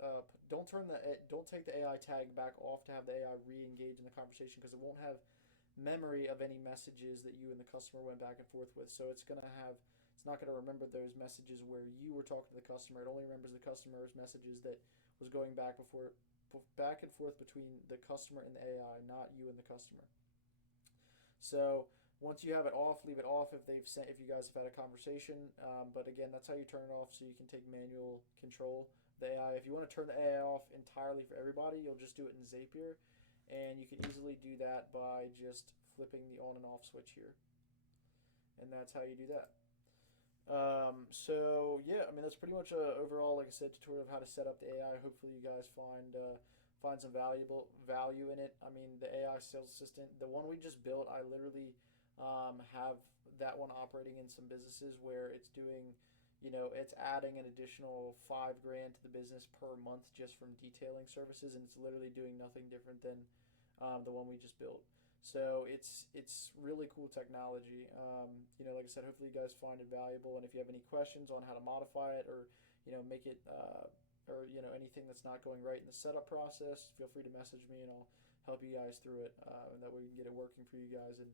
don't take the AI tag back off to have the AI re-engage in the conversation, because it won't have memory of any messages that you and the customer went back and forth with. So it's not going to remember those messages where you were talking to the customer. It only remembers the customer's messages that was going back and forth between the customer and the AI, not you and the customer. So once you have it off, leave it off if you guys have had a conversation. But again, that's how you turn it off, so you can take manual control of the AI. If you want to turn the AI off entirely for everybody, you'll just do it in Zapier, and you can easily do that by just flipping the on and off switch here, and that's how you do that. So yeah, I mean, that's pretty much a overall, like I said, tutorial of how to set up the AI. Hopefully you guys find some value in it. I mean, the AI sales assistant, the one we just built, I literally have that one operating in some businesses where it's doing, it's adding an additional $5,000 to the business per month just from detailing services, and it's literally doing nothing different than the one we just built. So it's really cool technology. Like I said, hopefully you guys find it valuable, and if you have any questions on how to modify it, or make it or anything that's not going right in the setup process, feel free to message me, and I'll help you guys through it, and that way we can get it working for you guys and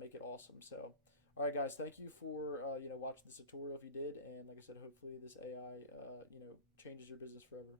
make it awesome. So, all right, guys, thank you for watching this tutorial if you did, and like I said, hopefully this AI changes your business forever.